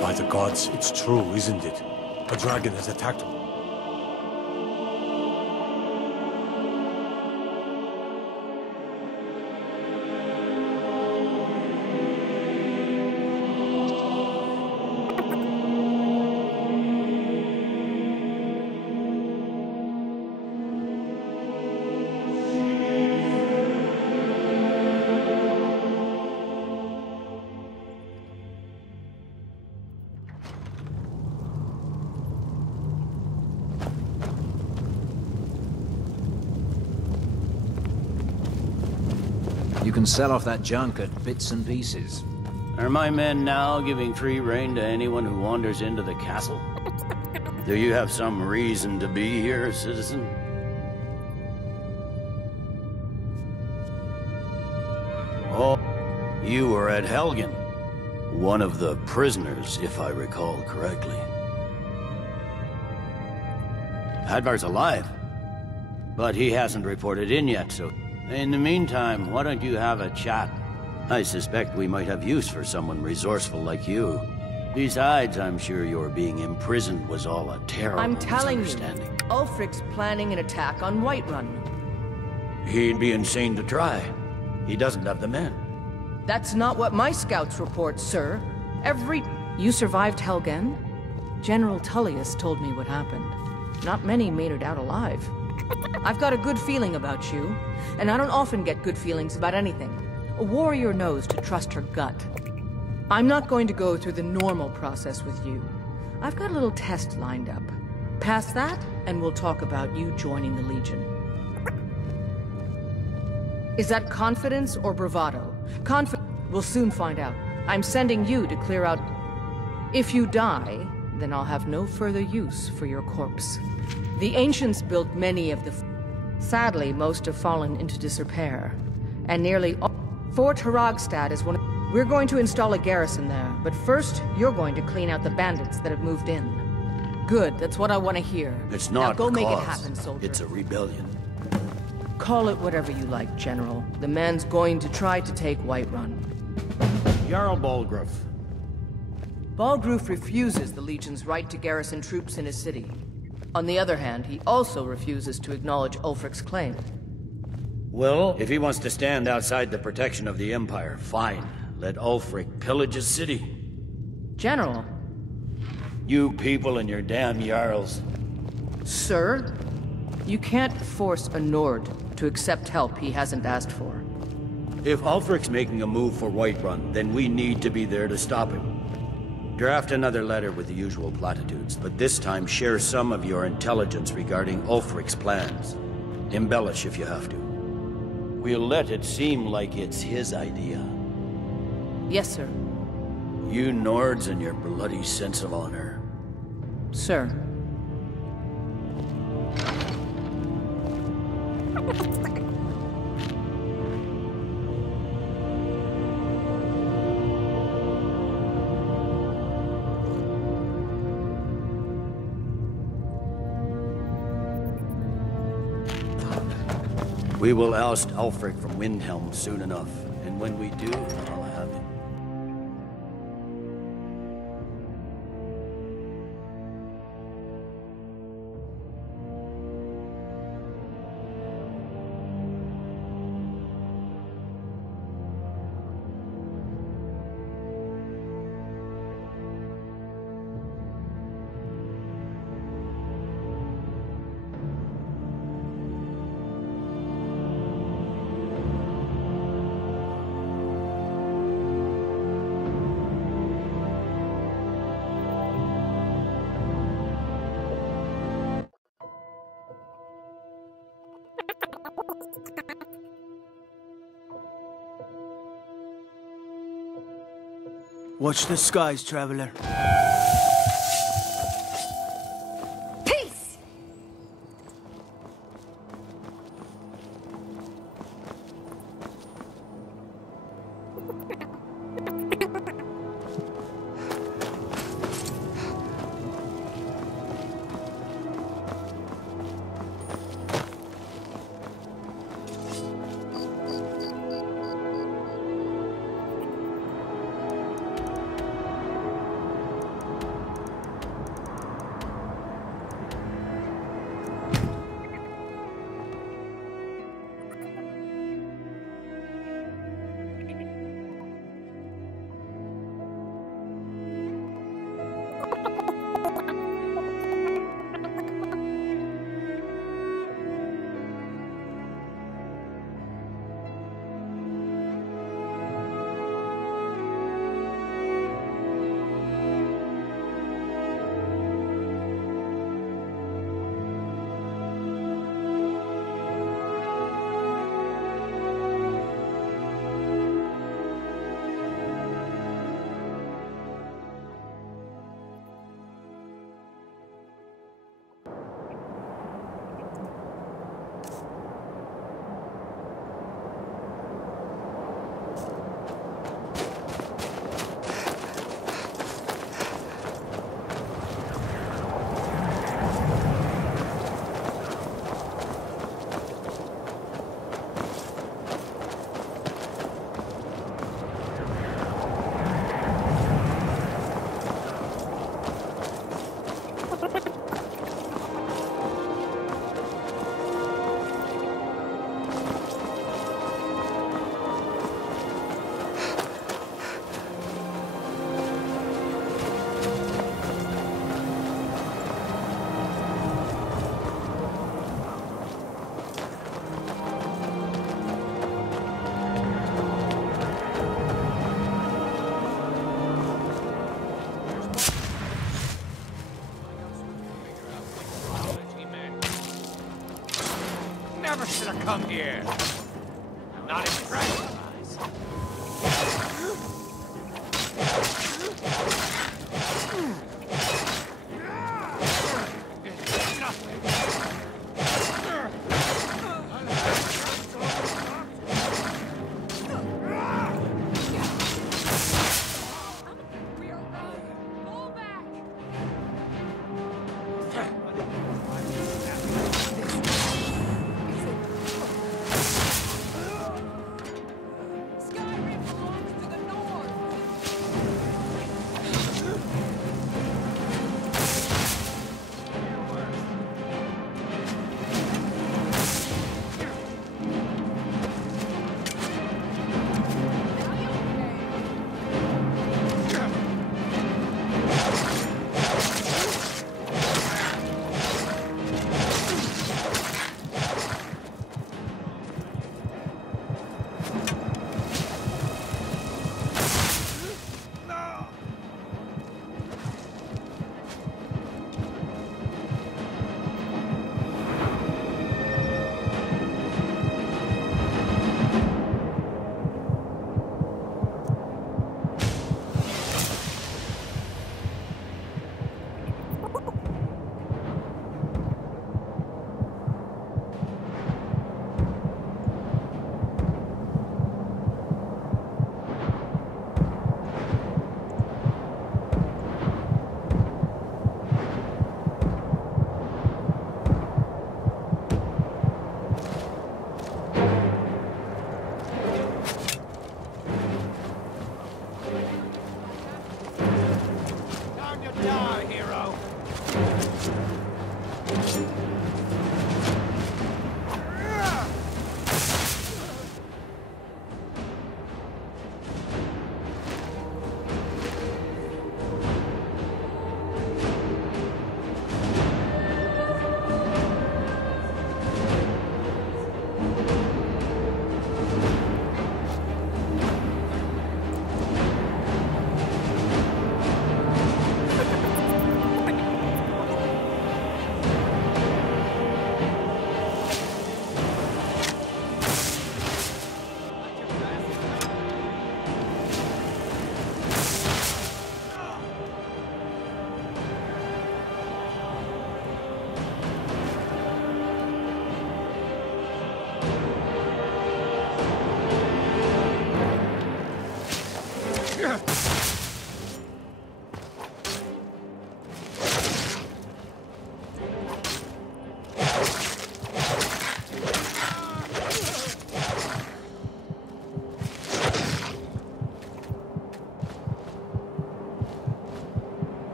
By the gods, it's true, isn't it? A dragon has attacked me. You can sell off that junk at bits and pieces. Are my men now giving free rein to anyone who wanders into the castle? Do you have some reason to be here, citizen? Oh, you were at Helgen. One of the prisoners, if I recall correctly. Hadvar's alive, but he hasn't reported in yet, so... In the meantime, why don't you have a chat? I suspect we might have use for someone resourceful like you. Besides, I'm sure your being imprisoned was all a terrible I'm telling you, misunderstanding. Ulfric's planning an attack on Whiterun. He'd be insane to try. He doesn't have the men. That's not what my scouts report, sir. You survived Helgen? General Tullius told me what happened. Not many made it out alive. I've got a good feeling about you, and I don't often get good feelings about anything. A warrior knows to trust her gut. I'm not going to go through the normal process with you. I've got a little test lined up. Pass that, and we'll talk about you joining the Legion. Is that confidence or bravado? We'll soon find out. I'm sending you to clear out... If you die, then I'll have no further use for your corpse. The ancients built many of the... Sadly, most have fallen into disrepair. And nearly all... Fort Haragstad is one of... We're going to install a garrison there, but first, you're going to clean out the bandits that have moved in. Good, that's what I want to hear. It's Now not go a make it cause. happen, soldier. It's a rebellion. Call it whatever you like, General. The man's going to try to take Whiterun. Jarl Balgruuf. Balgruuf refuses the Legion's right to garrison troops in his city. On the other hand, he also refuses to acknowledge Ulfric's claim. Well, if he wants to stand outside the protection of the Empire, fine. Let Ulfric pillage his city. General. You people and your damn Jarls. Sir, you can't force a Nord to accept help he hasn't asked for. If Ulfric's making a move for Whiterun, then we need to be there to stop him. Draft another letter with the usual platitudes, but this time share some of your intelligence regarding Ulfric's plans. Embellish if you have to. We'll let it seem like it's his idea. Yes, sir. You Nords and your bloody sense of honor. Sir. We will oust Ulfric from Windhelm soon enough, and when we do, I'll have him. Watch the skies, traveler. Peace! come here. Not impressed.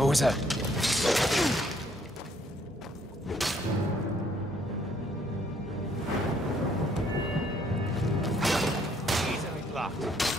What was that? Easily blocked.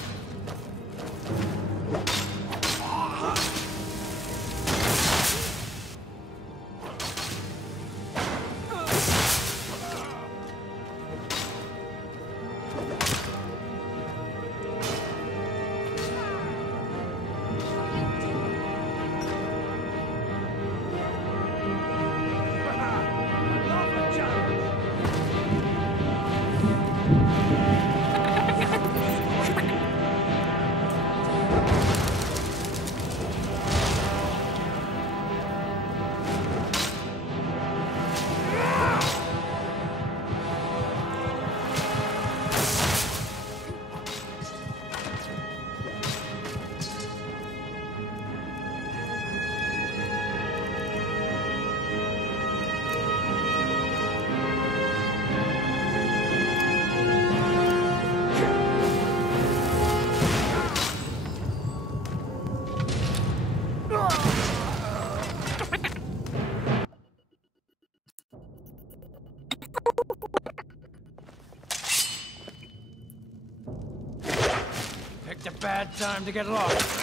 Picked a bad time to get lost.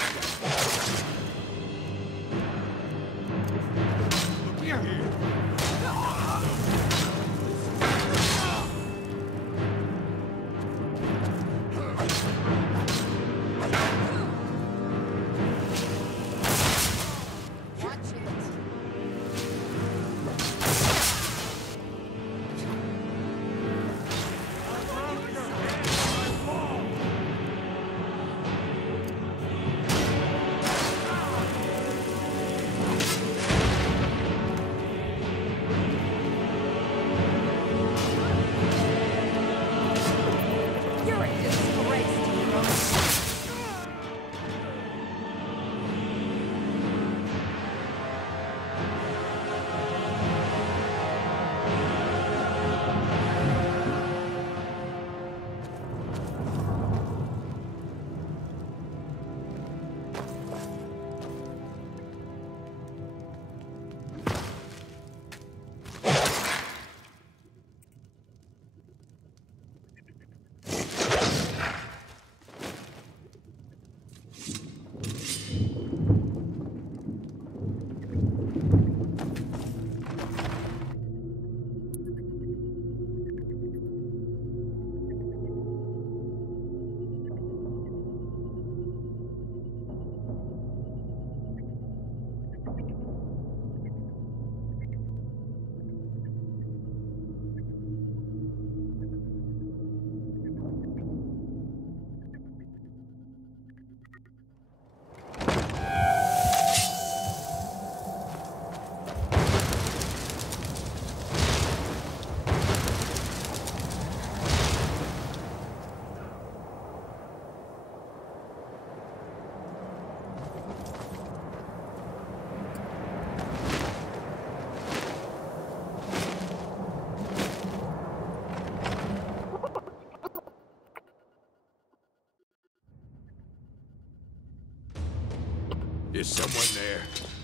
Is someone there?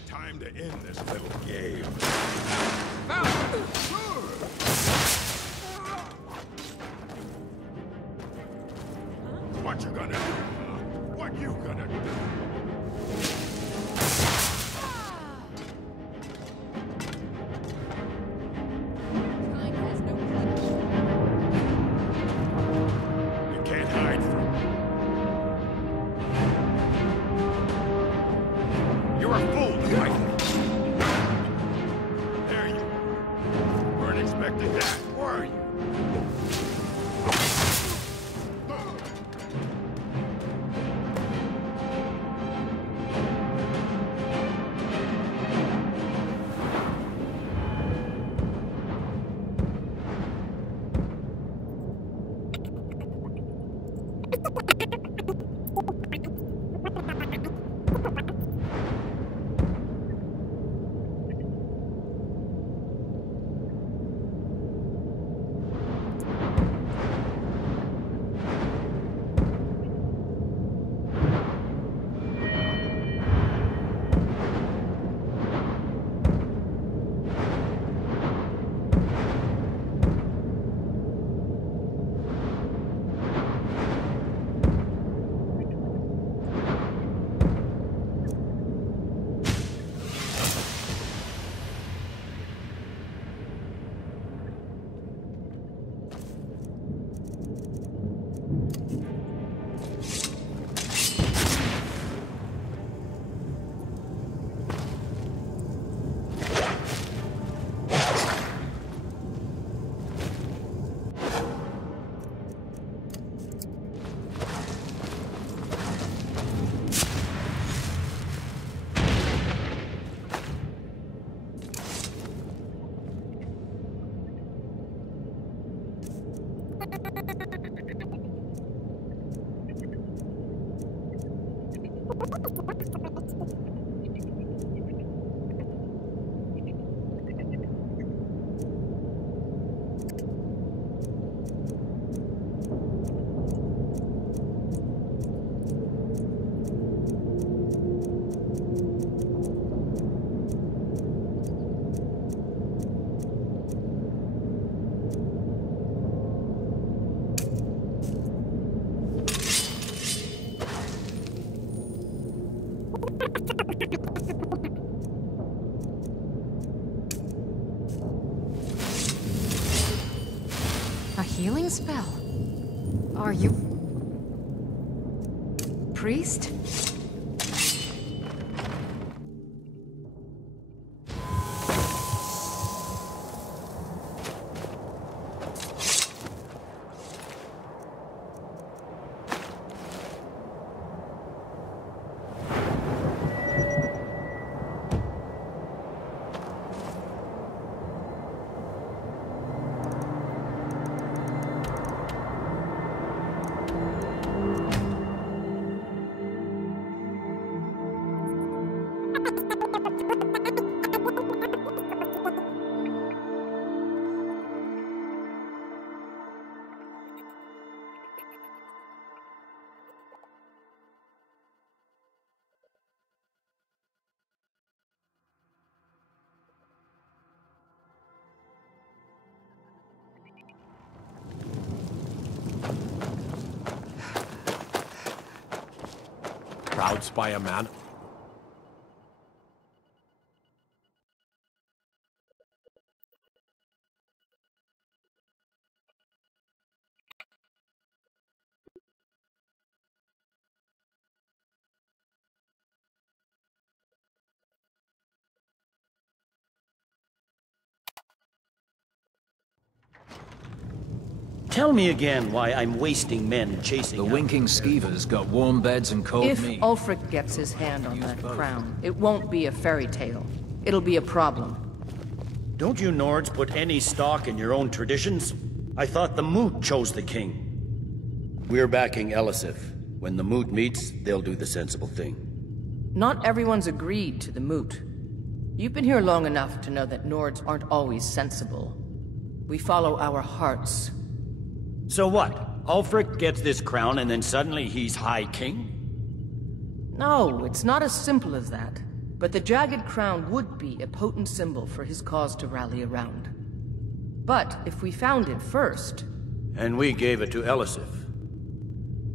Time to end this little game. What you gonna do? What you gonna do? You can't hide from me. You're a fool to fight me. There you are. Weren't expecting that, were you? healing spell? Are you... priest? Proud spire man. Tell me again why I'm wasting men chasing The winking skeevers got warm beds and cold If meat. Ulfric gets his hand on that crown, it won't be a fairy tale. It'll be a problem. Don't you Nords put any stock in your own traditions? I thought the Moot chose the king. We're backing Elisif. When the Moot meets, they'll do the sensible thing. Not everyone's agreed to the moot. You've been here long enough to know that Nords aren't always sensible. We follow our hearts. So what? Ulfric gets this crown and then suddenly he's High King? No, it's not as simple as that. But the Jagged Crown would be a potent symbol for his cause to rally around. But if we found it first... And we gave it to Elisif.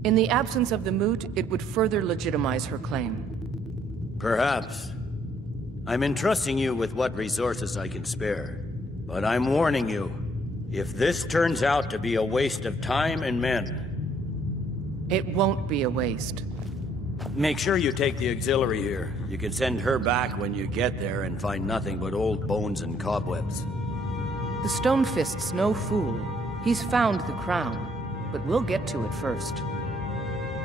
In the absence of the moot, it would further legitimize her claim. Perhaps. I'm entrusting you with what resources I can spare. But I'm warning you, if this turns out to be a waste of time and men... It won't be a waste. Make sure you take the auxiliary here. You can send her back when you get there and find nothing but old bones and cobwebs. The Stonefist's no fool. He's found the crown, but we'll get to it first.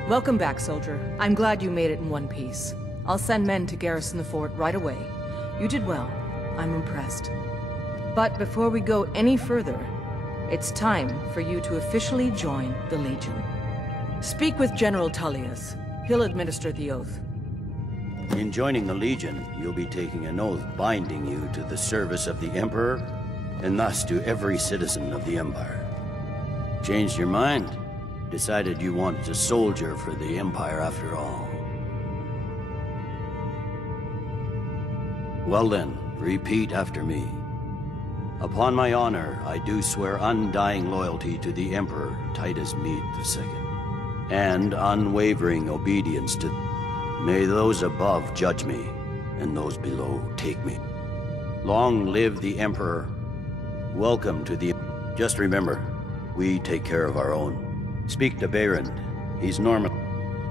Welcome back, soldier. I'm glad you made it in one piece. I'll send men to garrison the fort right away. You did well. I'm impressed. But before we go any further, it's time for you to officially join the Legion. Speak with General Tullius. He'll administer the oath. In joining the Legion, you'll be taking an oath binding you to the service of the Emperor, and thus to every citizen of the Empire. Changed your mind? Decided you wanted to soldier for the Empire after all. Well then, repeat after me. Upon my honor, I do swear undying loyalty to the Emperor Titus Mede II, and unwavering obedience to... May those above judge me, and those below take me. Long live the Emperor. Welcome to the... Just remember, we take care of our own. Speak to Behrend. He's Norman.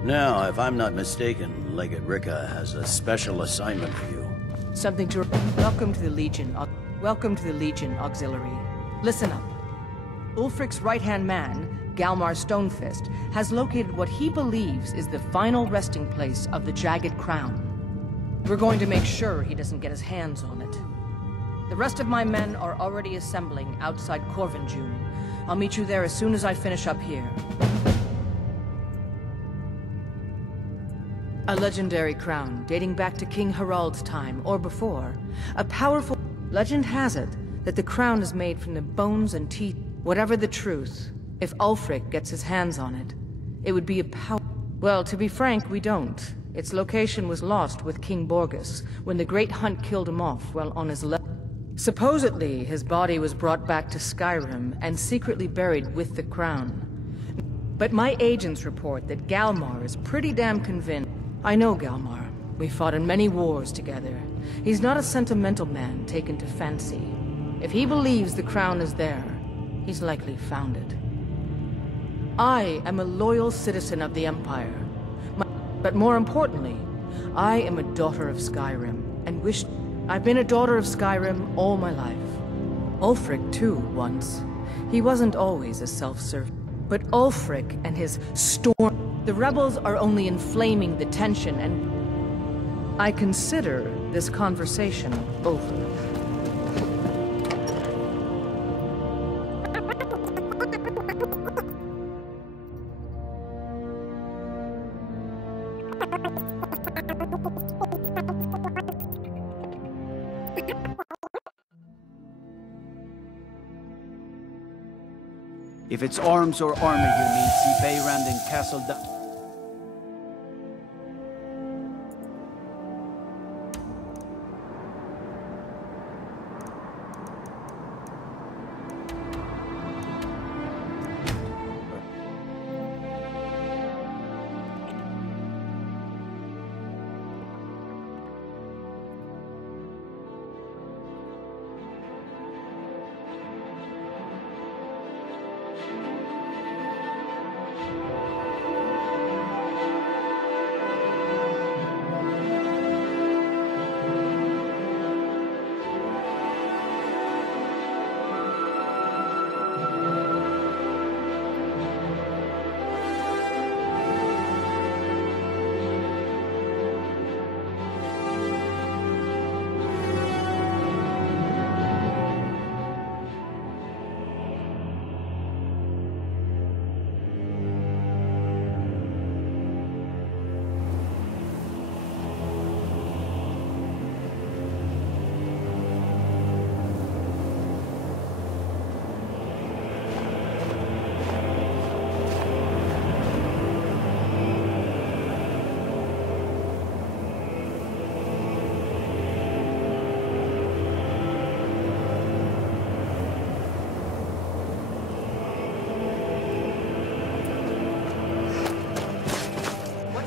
Now, if I'm not mistaken, Legate Ricca has a special assignment for you. Something to... Welcome to the Legion. Welcome to the Legion Auxiliary. Listen up. Ulfric's right-hand man, Galmar Stonefist, has located what he believes is the final resting place of the Jagged Crown. We're going to make sure he doesn't get his hands on it. The rest of my men are already assembling outside Corvinjune. I'll meet you there as soon as I finish up here. A legendary crown dating back to King Harald's time, or before. A powerful... Legend has it that the crown is made from the bones and teeth. Whatever the truth, if Ulfric gets his hands on it, it would be a power... Well, to be frank, we don't. Its location was lost with King Borgus, when the Great Hunt killed him off while on his Supposedly, his body was brought back to Skyrim and secretly buried with the crown. But my agents report that Galmar is pretty damn convinced. I know Galmar. We fought in many wars together. He's not a sentimental man taken to fancy. If he believes the crown is there, He's likely found it. I am a loyal citizen of the Empire. But more importantly, I am a daughter of Skyrim, and I've been a daughter of Skyrim all my life. Ulfric, too, once. He wasn't always a self-serving. But Ulfric and his storm... The rebels are only inflaming the tension, and I consider this conversation over. If it's arms or armor you need, see Beyrand in Castle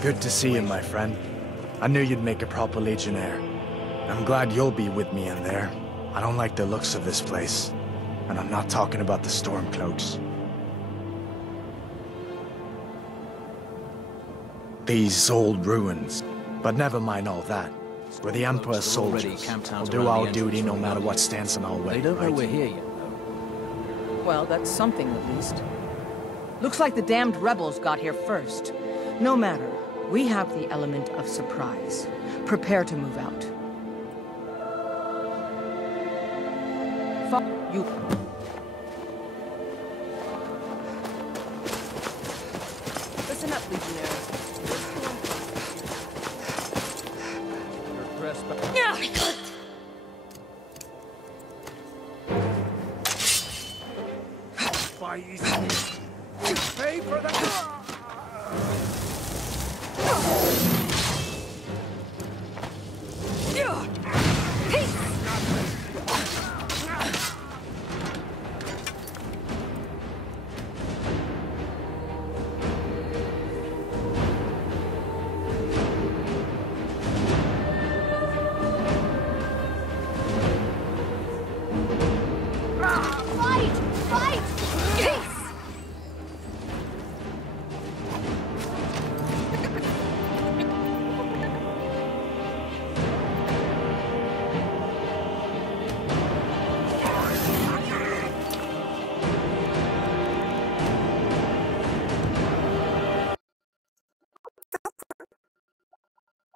Good to see you, my friend. I knew you'd make a proper legionnaire. I'm glad you'll be with me in there. I don't like the looks of this place. And I'm not talking about the Stormcloaks. These old ruins. But never mind all that. We're the Emperor's soldiers. We'll do our duty no matter what stands in our way, They don't know right? we're here yet, though. Well, that's something at least. Looks like the damned rebels got here first. No matter. We have the element of surprise. Prepare to move out. You. Listen up, Legionnaires. Pay for the...